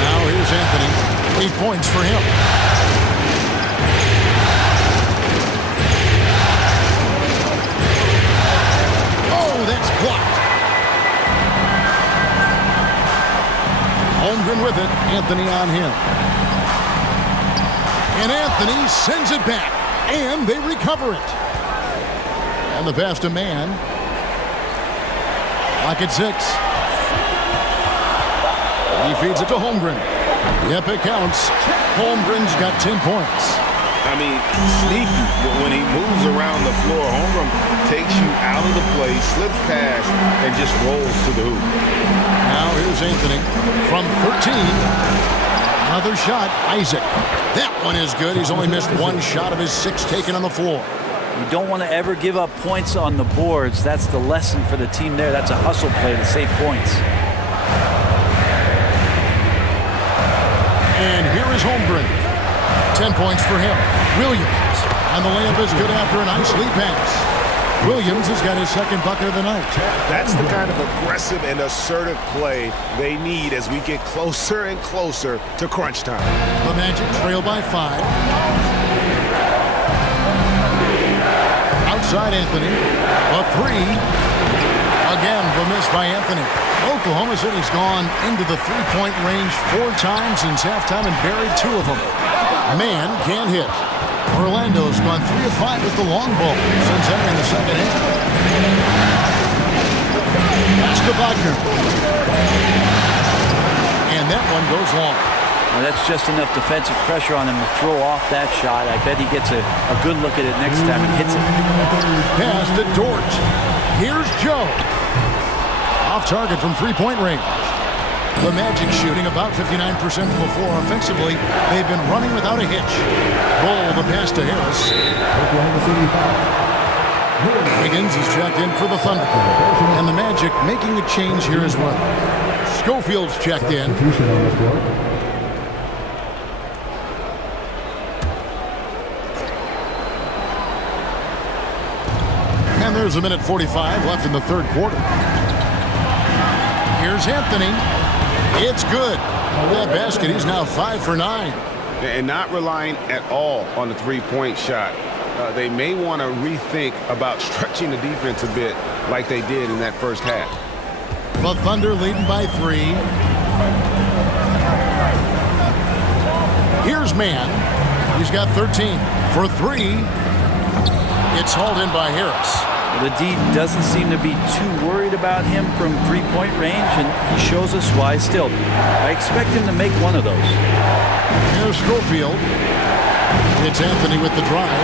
Now here's Anthony. 8 points for him. Oh, that's blocked. Holmgren with it. Anthony on him. And Anthony sends it back. And they recover it. And the pass to Mann. Lock at 6. He feeds it to Holmgren. Yep, it counts. Holmgren's got 10 points. I mean, sneaky, but when he moves around the floor, Holmgren takes you out of the play, slips past, and just rolls to the hoop. Now here's Anthony from 13. Another shot, Isaac. That one is good. He's only missed 1 shot of his 6 taken on the floor. You don't want to ever give up points on the boards. That's the lesson for the team there. That's a hustle play to save points. And here is Holmgren. 10 points for him. Williams. And the layup is good after a nice lead pass. Williams has got his 2nd bucket of the night. That's the kind of aggressive and assertive play they need as we get closer and closer to crunch time. The Magic trail by 5. Outside Anthony. A 3. Again, the miss by Anthony. Oklahoma City's gone into the 3-point range 4 times since halftime and buried 2 of them. Mann can't hit. Orlando's gone 3 of 5 with the long ball since entering the second half. Pass to Wagner. And that one goes long. Well, that's just enough defensive pressure on him to throw off that shot. I bet he gets a good look at it next time and hits it. Pass to Dort. Here's Joe. Off target from 3-point range. The Magic shooting about 59% from the floor offensively. They've been running without a hitch. Roll the pass to Harris. Wiggins is checked in for the Thunder. And the Magic making a change here as well. Schofield's checked in. And there's a minute 45 left in the 3rd quarter. Here's Anthony. It's good. That basket, he's now 5 for 9. And not relying at all on the three-point shot. They may want to rethink about stretching the defense a bit like they did in that first half. The Thunder leading by 3. Here's Mann. He's got 13 for 3. It's hauled in by Harris. The D doesn't seem to be too worried about him from three-point range, and he shows us why still. I expect him to make one of those. Here's Schofield. It's Anthony with the drive.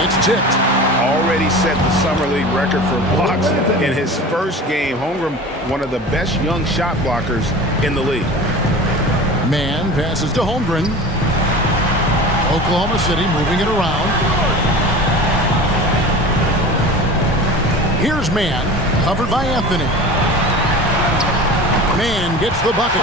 It's tipped. Already set the summer league record for blocks in his first game. Holmgren, one of the best young shot blockers in the league. Mann passes to Holmgren. Oklahoma City moving it around. Here's Mann, covered by Anthony. Mann gets the bucket.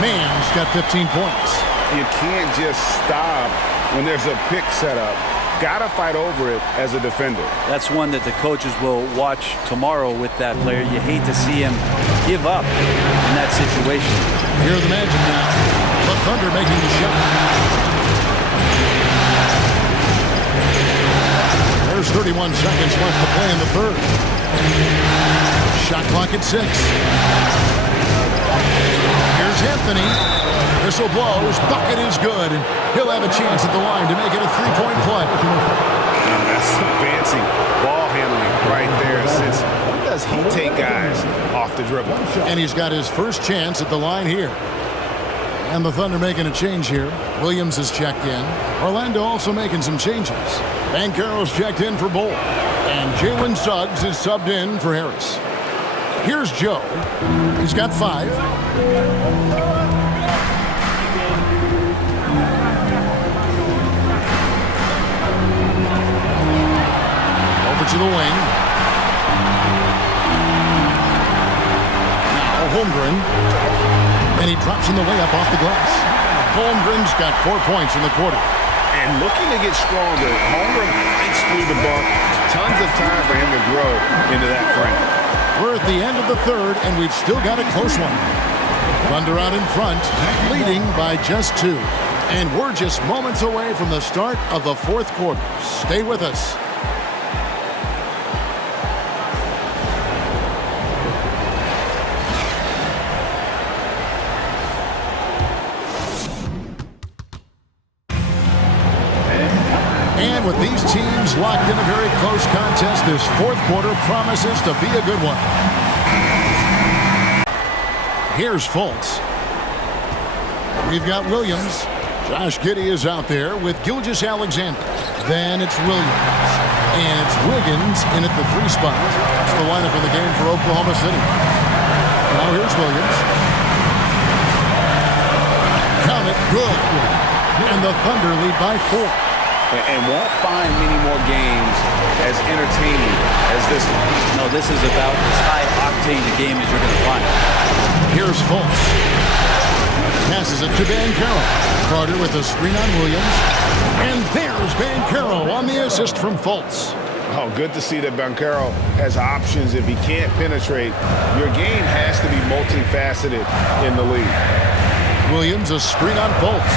Mann's got 15 points. You can't just stop when there's a pick set up. Gotta fight over it as a defender. That's one that the coaches will watch tomorrow with that player. You hate to see him give up in that situation. Here are the Magic now. The Thunder making the shot. There's 31 seconds left to play in the third. Shot clock at 6. Here's Anthony. Whistle blows. Bucket is good. And he'll have a chance at the line to make it a three-point play. Now that's some fancy ball handling right there. Since when does he take guys off the dribble? And he's got his first chance at the line here. And the Thunder making a change here. Williams is checked in. Orlando also making some changes. Banchero's checked in for Bull. And Jalen Suggs is subbed in for Harris. Here's Joe. He's got 5. Over to the wing. Now Holmgren. And he drops in the layup off the glass. Holmgren's got 4 points in the quarter. And looking to get stronger, Holmgren fights through the bump. Tons of time for him to grow into that frame. We're at the end of the third, and we've still got a close one. Thunder out in front, leading by just 2. And we're just moments away from the start of the fourth quarter. Stay with us. And with these teams locked in a very close contest, this fourth quarter promises to be a good one. Here's Fultz. We've got Williams. Josh Giddey is out there with Gilgeous-Alexander. Then it's Williams. And it's Wiggins in at the 3 spot. That's the lineup of the game for Oklahoma City. Now here's Williams. Count it, good. And the Thunder lead by 4. And won't find many more games as entertaining as this one. No, this is about as high-octane a game as you're going to find. Here's Fultz. Passes it to Banchero. Carter with a screen on Williams. And there's Banchero on the assist from Fultz. Oh, good to see that Banchero has options. If he can't penetrate, your game has to be multifaceted in the league. Williams, a screen on Fultz.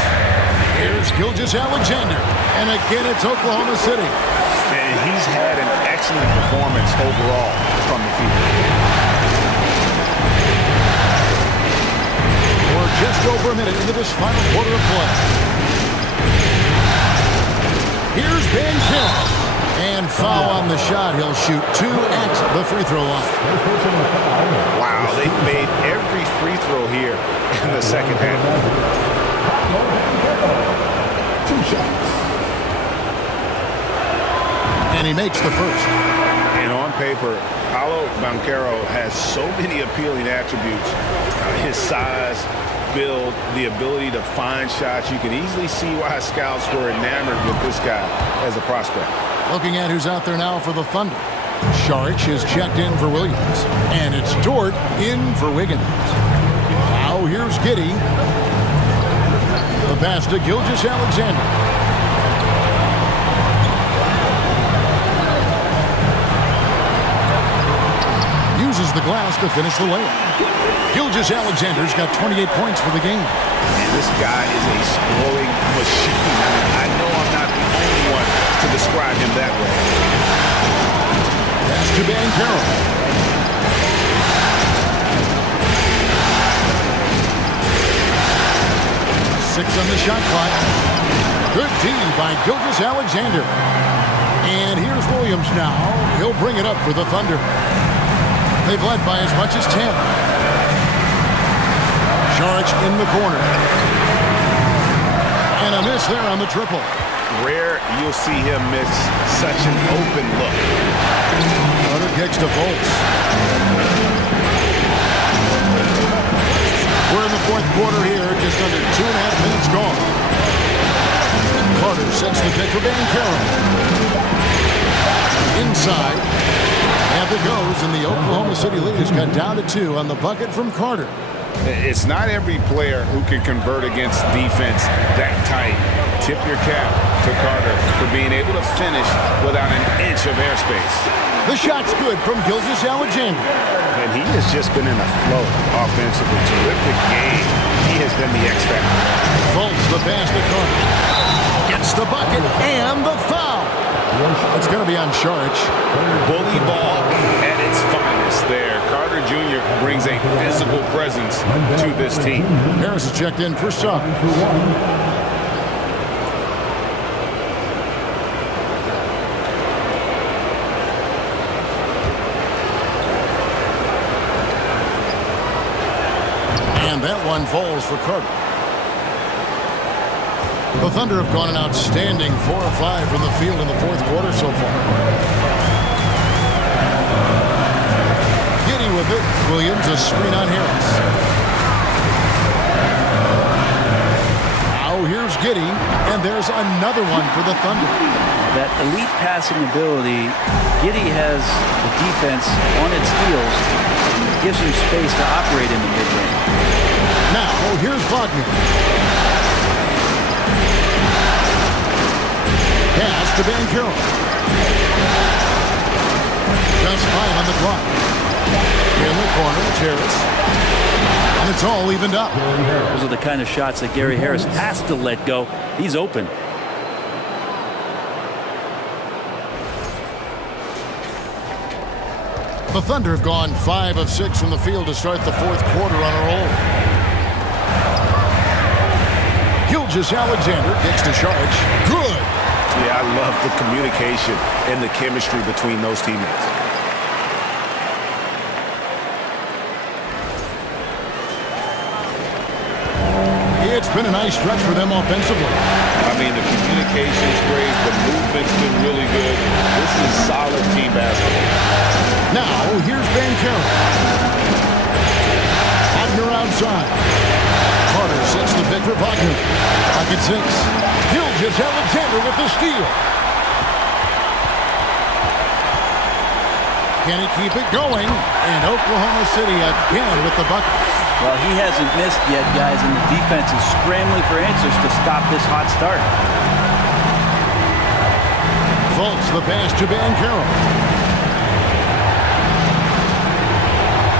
Here's Gilgeous-Alexander. And again, it's Oklahoma City. And he's had an excellent performance overall from the field. We're just over a minute into this final quarter of play. Here's Banchero. And foul on the shot. He'll shoot 2 at the free throw line. Wow, they've made every free throw here in the second half. 2 shots. And he makes the first. And on paper, Paolo Banchero has so many appealing attributes. His size, build, the ability to find shots. You can easily see why scouts were enamored with this guy as a prospect. Looking at who's out there now for the Thunder. Saric is checked in for Williams. And it's Dort in for Wiggins. Now here's Giddey. The pass to Gilgeous-Alexander. uses the glass to finish the layup. Gilgeous-Alexander's got 28 points for the game. And this guy is a scoring machine. I know I'm not the only one to describe him that way. Pass to Banchero. 6 on the shot clock. Good D by Gilgeous-Alexander. And here's Williams now. He'll bring it up for the Thunder. They've led by as much as 10. Saric in the corner. And a miss there on the triple. Rare you'll see him miss such an open look. Carter kicks to Fultz. We're in the fourth quarter here, just under 2.5 minutes gone. Carter sets the pick for Banchero. Inside. And it goes, and the Oklahoma City lead is cut down to 2 on the bucket from Carter. It's not every player who can convert against defense that tight. Tip your cap to Carter for being able to finish without an inch of airspace. The shot's good from Gilgeous-Alexander. And he has just been in a flow offensively. Terrific game. He has been the X factor. Fultz the pass to Carter. Gets the bucket and the foul. It's going to be on Saric. Bully ball at its finest there. Carter Jr. brings a physical presence to this team. Harris is checked in for sub. And that one falls for Carter. The Thunder have gone an outstanding 4 of 5 from the field in the fourth quarter so far. Giddy with it. Williams a screen on Harris. Now here's Giddy, and there's another one for the Thunder. That elite passing ability, Giddy has the defense on its heels, gives him space to operate in the mid-range. Now here's Wagner. Pass to Banchero. Just 5 on the clock. In the corner, Harris. And it's all evened up. Those are the kind of shots that Gary Harris has to let go. He's open. The Thunder have gone 5 of 6 from the field to start the fourth quarter on a roll. Gilgeous-Alexander kicks to Saric. Good. Yeah, I love the communication and the chemistry between those teammates. It's been a nice stretch for them offensively. I mean, the communication's great. The movement's been really good. This is solid team basketball. Now, here's Banchero. Wagner outside. Carter sets the pick for Wagner. Pocket 6. Gilgeous-Alexander with the steal. Can he keep it going? And Oklahoma City again with the bucket. Well, he hasn't missed yet, guys, and the defense is scrambling for answers to stop this hot start. Fultz the pass to Banchero.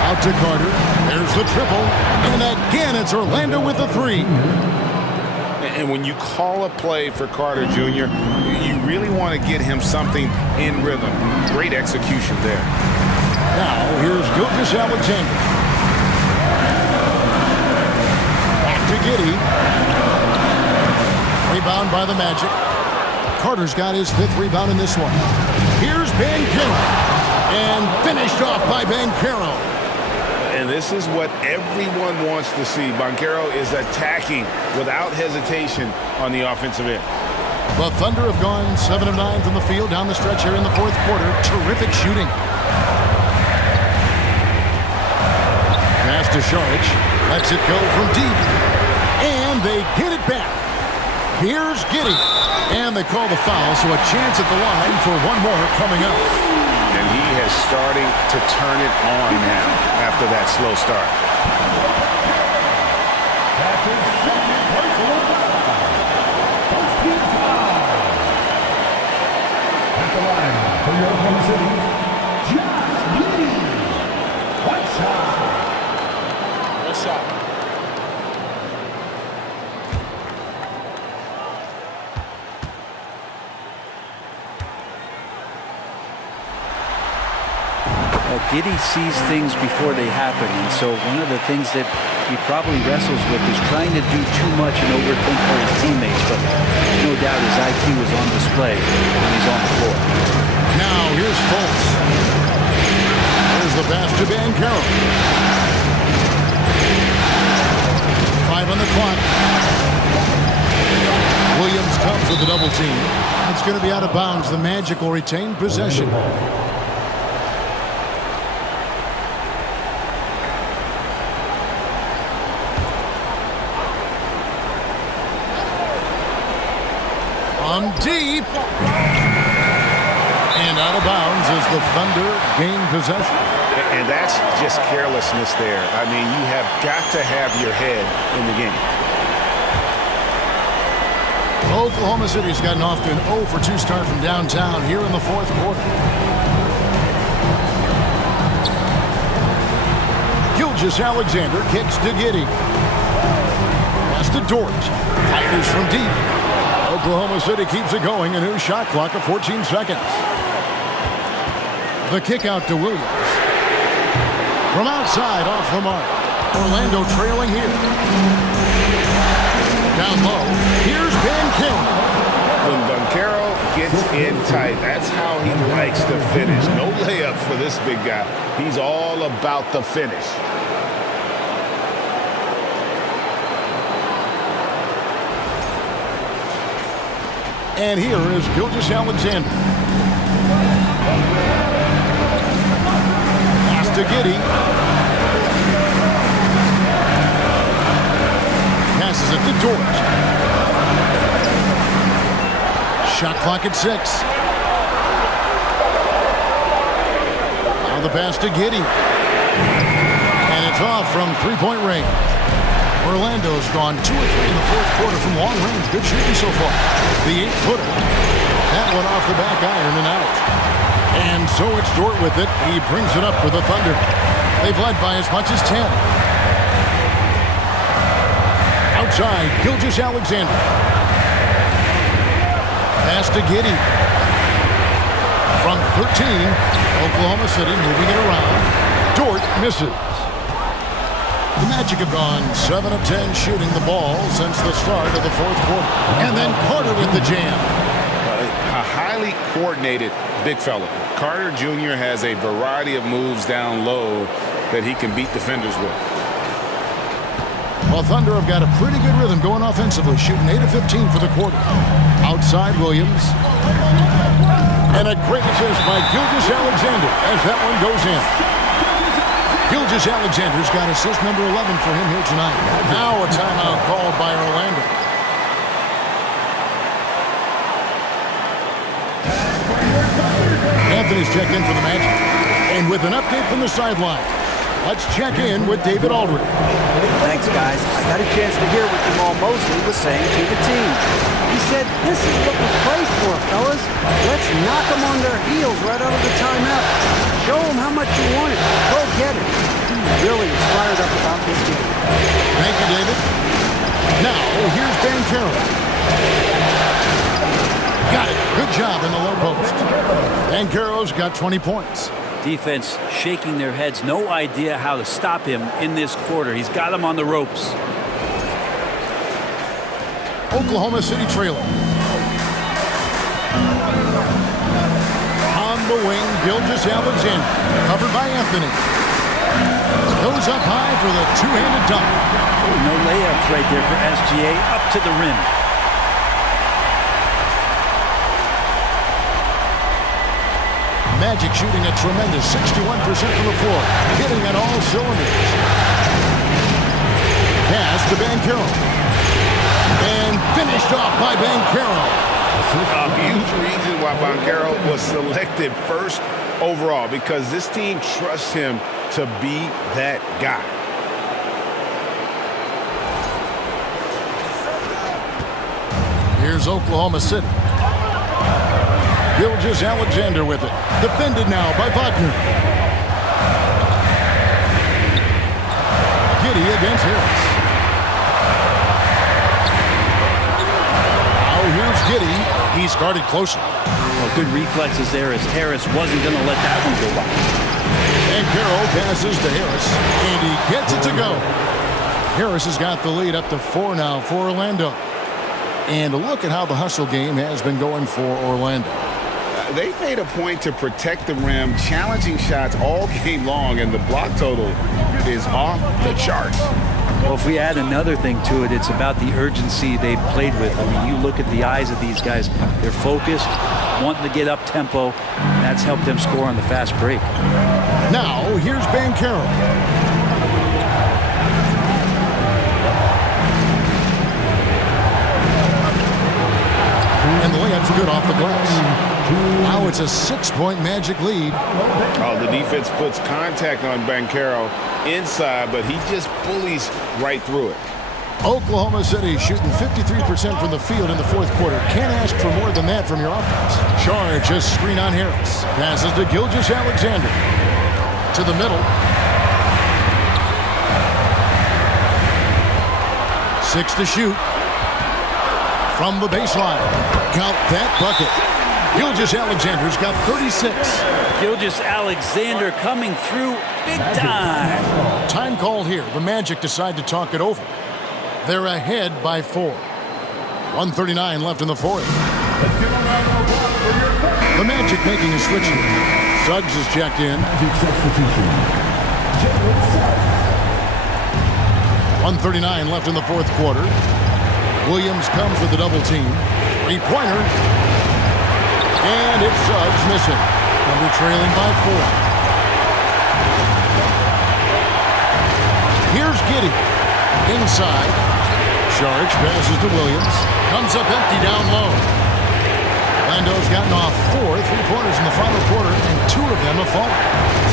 Out to Carter. There's the triple. And again, it's Orlando with the 3. And when you call a play for Carter Jr., you really want to get him something in rhythm. Great execution there. Now, here's Gilgeous-Alexander. Back to Giddy. Rebound by the Magic. Carter's got his 5th rebound in this one. Here's Banchero. And finished off by Banchero. And this is what everyone wants to see. Banchero is attacking without hesitation on the offensive end. The Thunder have gone 7 of 9 from the field down the stretch here in the fourth quarter. Terrific shooting. Pass to Saric. Lets it go from deep. And they get it back. Here's Giddy. And they call the foul, so a chance at the line for one more coming up. And he is starting to turn it on now after that slow start. That's his second personal foul. First team foul. At the line for your Oklahoma City, Josh Giddy. shot. Giddey sees things before they happen, and so one of the things that he probably wrestles with is trying to do too much and overthink for his teammates, but there's no doubt his IQ is on display when he's on the floor. Now here's Fultz. Here's the pass to Bancaro. 5 on the clock. Williams comes with the double team. It's going to be out of bounds. The Magic will retain possession. Deep and out of bounds as the Thunder gain possession. And that's just carelessness there. I mean, you have got to have your head in the game. Oklahoma City's gotten off to an 0 for 2 start from downtown here in the fourth quarter. Gilgeous-Alexander kicks to Giddey. Pass to Dort. Fires from deep. Oklahoma City keeps it going. A new shot clock of 14 seconds. The kick out to Williams. From outside, off the mark. Orlando trailing here. Down low. Here's Bancaro. When Bancaro gets in tight, that's how he likes to finish. No layups for this big guy. He's all about the finish. And here is Gilgeous-Alexander. Pass to Giddey. Passes it to Dort. Shot clock at 6. Now the pass to Giddey. And it's off from three-point range. Orlando's gone 2 of 3 in the fourth quarter from long range. Good shooting so far. The 8-footer. That one off the back iron and out. And so it's Dort with it. He brings it up for the Thunder. They've led by as much as 10. Outside, Gilgeous-Alexander. Pass to Giddey. From 13, Oklahoma City moving it around. Dort misses. The Magic have gone 7 of 10 shooting the ball since the start of the fourth quarter. And then Carter with the jam. A highly coordinated big fella. Carter Jr. has a variety of moves down low that he can beat defenders with. Well, Thunder have got a pretty good rhythm going offensively, shooting 8 of 15 for the quarter. Outside Williams. And a great assist by Gilgeous-Alexander as that one goes in. Gilgeous-Alexander's got assist number 11 for him here tonight. Now a timeout called by Orlando. Anthony's checked in for the Magic. And with an update from the sideline, let's check in with David Aldridge. Thanks, guys. I got a chance to hear what Jamal Mosley was saying to the team. He said, "This is what we play for, fellas. Let's knock them on their heels right out of the timeout. Show them how much you want it. Go get it." He really is fired up about this game. Thank you, David. Now, here's Bancaro. Got it. Good job in the low post. Bancaro's got 20 points. Defense shaking their heads. No idea how to stop him in this quarter. He's got him on the ropes. Oklahoma City trailing. On the wing, Gilgeous-Alexander. Covered by Anthony. Goes up high for the two-handed dunk. Oh, no layups right there for SGA. Up to the rim. Magic shooting a tremendous 61% from the floor. Hitting on all cylinders. Pass to Bancaro. And finished off by Bancaro. A huge reason why Bancaro was selected first overall, because this team trusts him to be that guy. Here's Oklahoma City. Gilgeous-Alexander with it. Defended now by Wagner. Giddey Giddey against Harris. Now here's Giddey. He's guarded closer. Well, good reflexes there as Harris wasn't going to let that one go by. And Carroll passes to Harris, and he gets it to go. Harris has got the lead up to 4 now for Orlando. And look at how the hustle game has been going for Orlando. They've made a point to protect the rim, challenging shots all game long, and the block total is off the charts. Well, if we add another thing to it, it's about the urgency they've played with. I mean, you look at the eyes of these guys. They're focused, wanting to get up tempo, and that's helped them score on the fast break. Now, here's Banchero. And the layup's good off the glass. Now it's a 6-point Magic lead. Oh, the defense puts contact on Banchero inside, but he just bullies right through it. Oklahoma City shooting 53% from the field in the fourth quarter. Can't ask for more than that from your offense. Charge a screen on Harris. Passes to Gilgeous-Alexander. To the middle. 6 to shoot. From the baseline. Count that bucket. Gilgeous-Alexander's got 36. Gilgeous-Alexander coming through big time. Time called here. The Magic decide to talk it over. They're ahead by 4. 1:39 left in the fourth. The Magic making a switch here. Suggs is checked in. 1:39 left in the fourth quarter. Williams comes with the double team. 3-pointer. And it's Suggs missing. Thunder trailing by 4. Here's Giddey. Inside. Charge passes to Williams. Comes up empty down low. Orlando's gotten off 4 3-pointers in the final quarter, and 2 of them have fallen.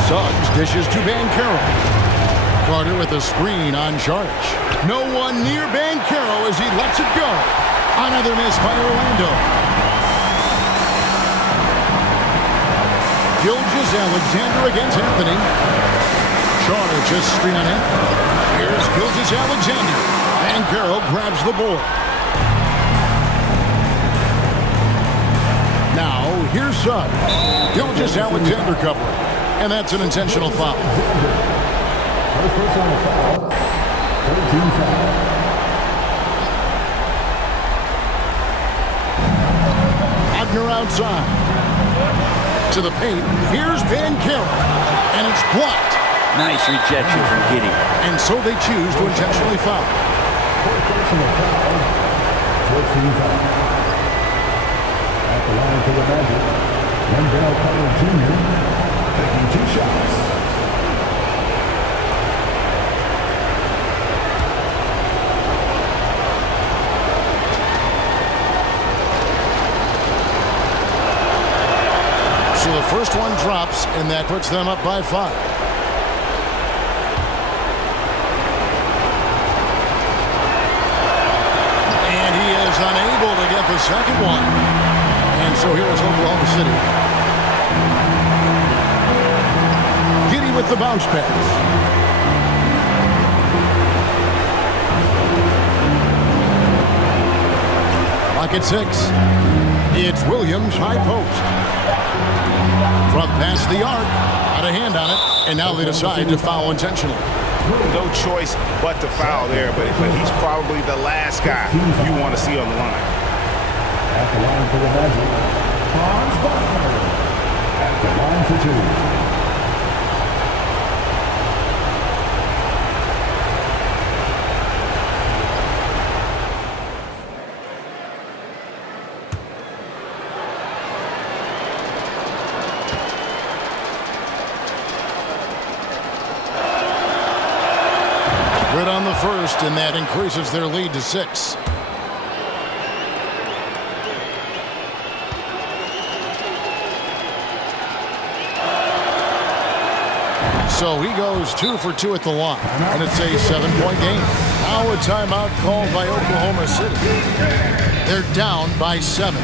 Suggs dishes to Banchero. Carter with a screen on Charge. No one near Banchero as he lets it go. Another miss by Orlando. Gilgeous-Alexander against Anthony. Charter just screen on him. Here's Gilgeous-Alexander. Banchero grabs the board. Now, here's Suggs. Gilgeous-Alexander covering. And that's an intentional foul. First personal foul. 13 foul. Wagner outside. To the paint. Here's Banchero. And it's blocked. Nice rejection from Giddey. And so they choose to intentionally foul. First personal foul. 14 foul. At the line for the Magic, Wendell Carter Jr. taking 2 shots. So the first one drops, and that puts them up by 5. And he is unable to get the second one. And so here is Oklahoma City. Giddey with the bounce pass. Clock at 6. It's Williams, high post. From past the arc, got a hand on it, and now they decide to foul intentionally. No choice but to foul there, but he's probably the last guy you want to see on the line. At the line for the Magic, Franz Wagner. At the line for 2. Good on the first, and that increases their lead to 6. So he goes 2 for 2 at the line, and it's a 7-point game. Now a timeout called by Oklahoma City. They're down by 7.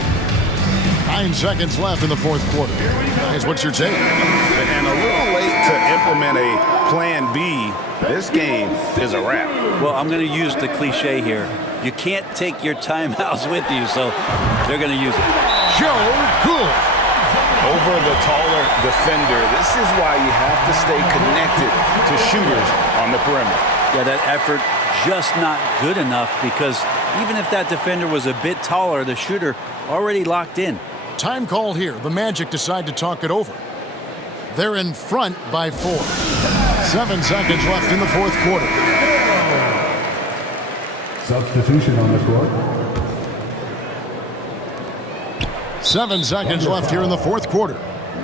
9 seconds left in the fourth quarter. Guys, what's your take? And a little late to implement a plan B, this game is a wrap. Well, I'm going to use the cliche here. You can't take your timeouts with you, so they're going to use it. Joe Gould. Over the taller defender. This is why you have to stay connected to shooters on the perimeter. Yeah, that effort just not good enough, because even if that defender was a bit taller, the shooter already locked in. Time called here. The Magic decide to talk it over. They're in front by 4. 7 seconds left in the fourth quarter. Substitution on the court. 7 seconds left here in the fourth quarter.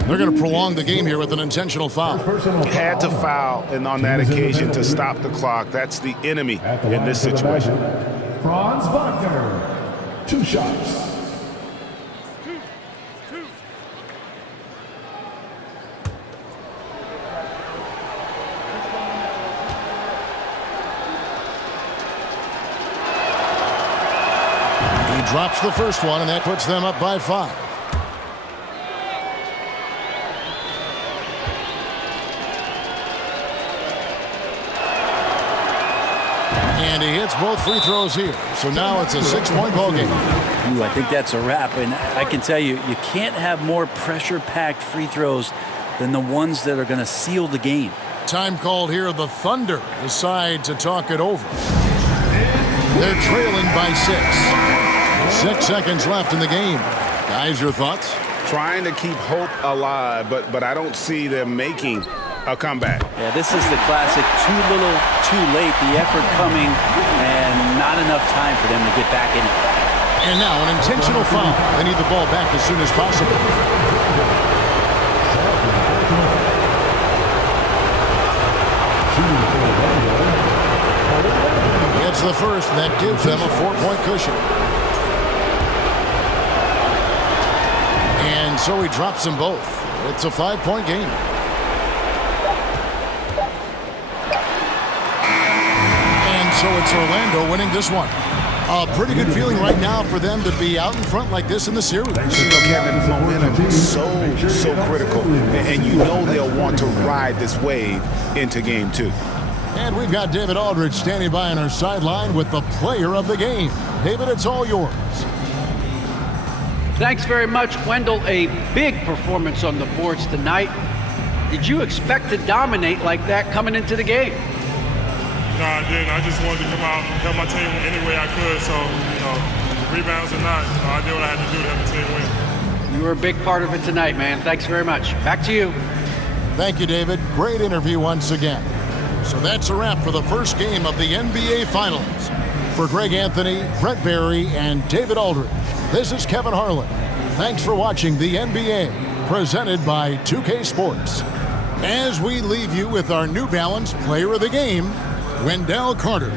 They're going to prolong the game here with an intentional foul. Had to foul, and on that occasion to stop the clock. That's the enemy in this situation. Franz Wagner, 2 shots. Drops the first one, and that puts them up by 5. And he hits both free throws here. So now it's a 6-point ball game. Ooh, I think that's a wrap. And I can tell you, you can't have more pressure-packed free throws than the ones that are going to seal the game. Time called here. The Thunder decide to talk it over. They're trailing by 6. 6 seconds left in the game. Guys, your thoughts? Trying to keep hope alive, but I don't see them making a comeback. Yeah, this is the classic too little, too late. The effort coming and not enough time for them to get back in it. And now an intentional foul. They need the ball back as soon as possible. It's the first, and that gives them a 4-point cushion. And so he drops them both. It's a 5-point game. And so it's Orlando winning this one. A pretty good feeling right now for them to be out in front like this in the series. Kevin, momentum is so critical, and you know they'll want to ride this wave into game 2. And we've got David Aldridge standing by on our sideline with the player of the game. David, it's all yours. Thanks very much, Wendell. A big performance on the boards tonight. Did you expect to dominate like that coming into the game? No, I didn't. I just wanted to come out and help my team any way I could. So, rebounds or not, I did what I had to do to help the team win. You were a big part of it tonight, man. Thanks very much. Back to you. Thank you, David. Great interview once again. So that's a wrap for the first game of the NBA Finals. For Greg Anthony, Brett Barry, and David Aldridge, this is Kevin Harlan. Thanks for watching the NBA, presented by 2K Sports. As we leave you with our New Balance Player of the Game, Wendell Carter.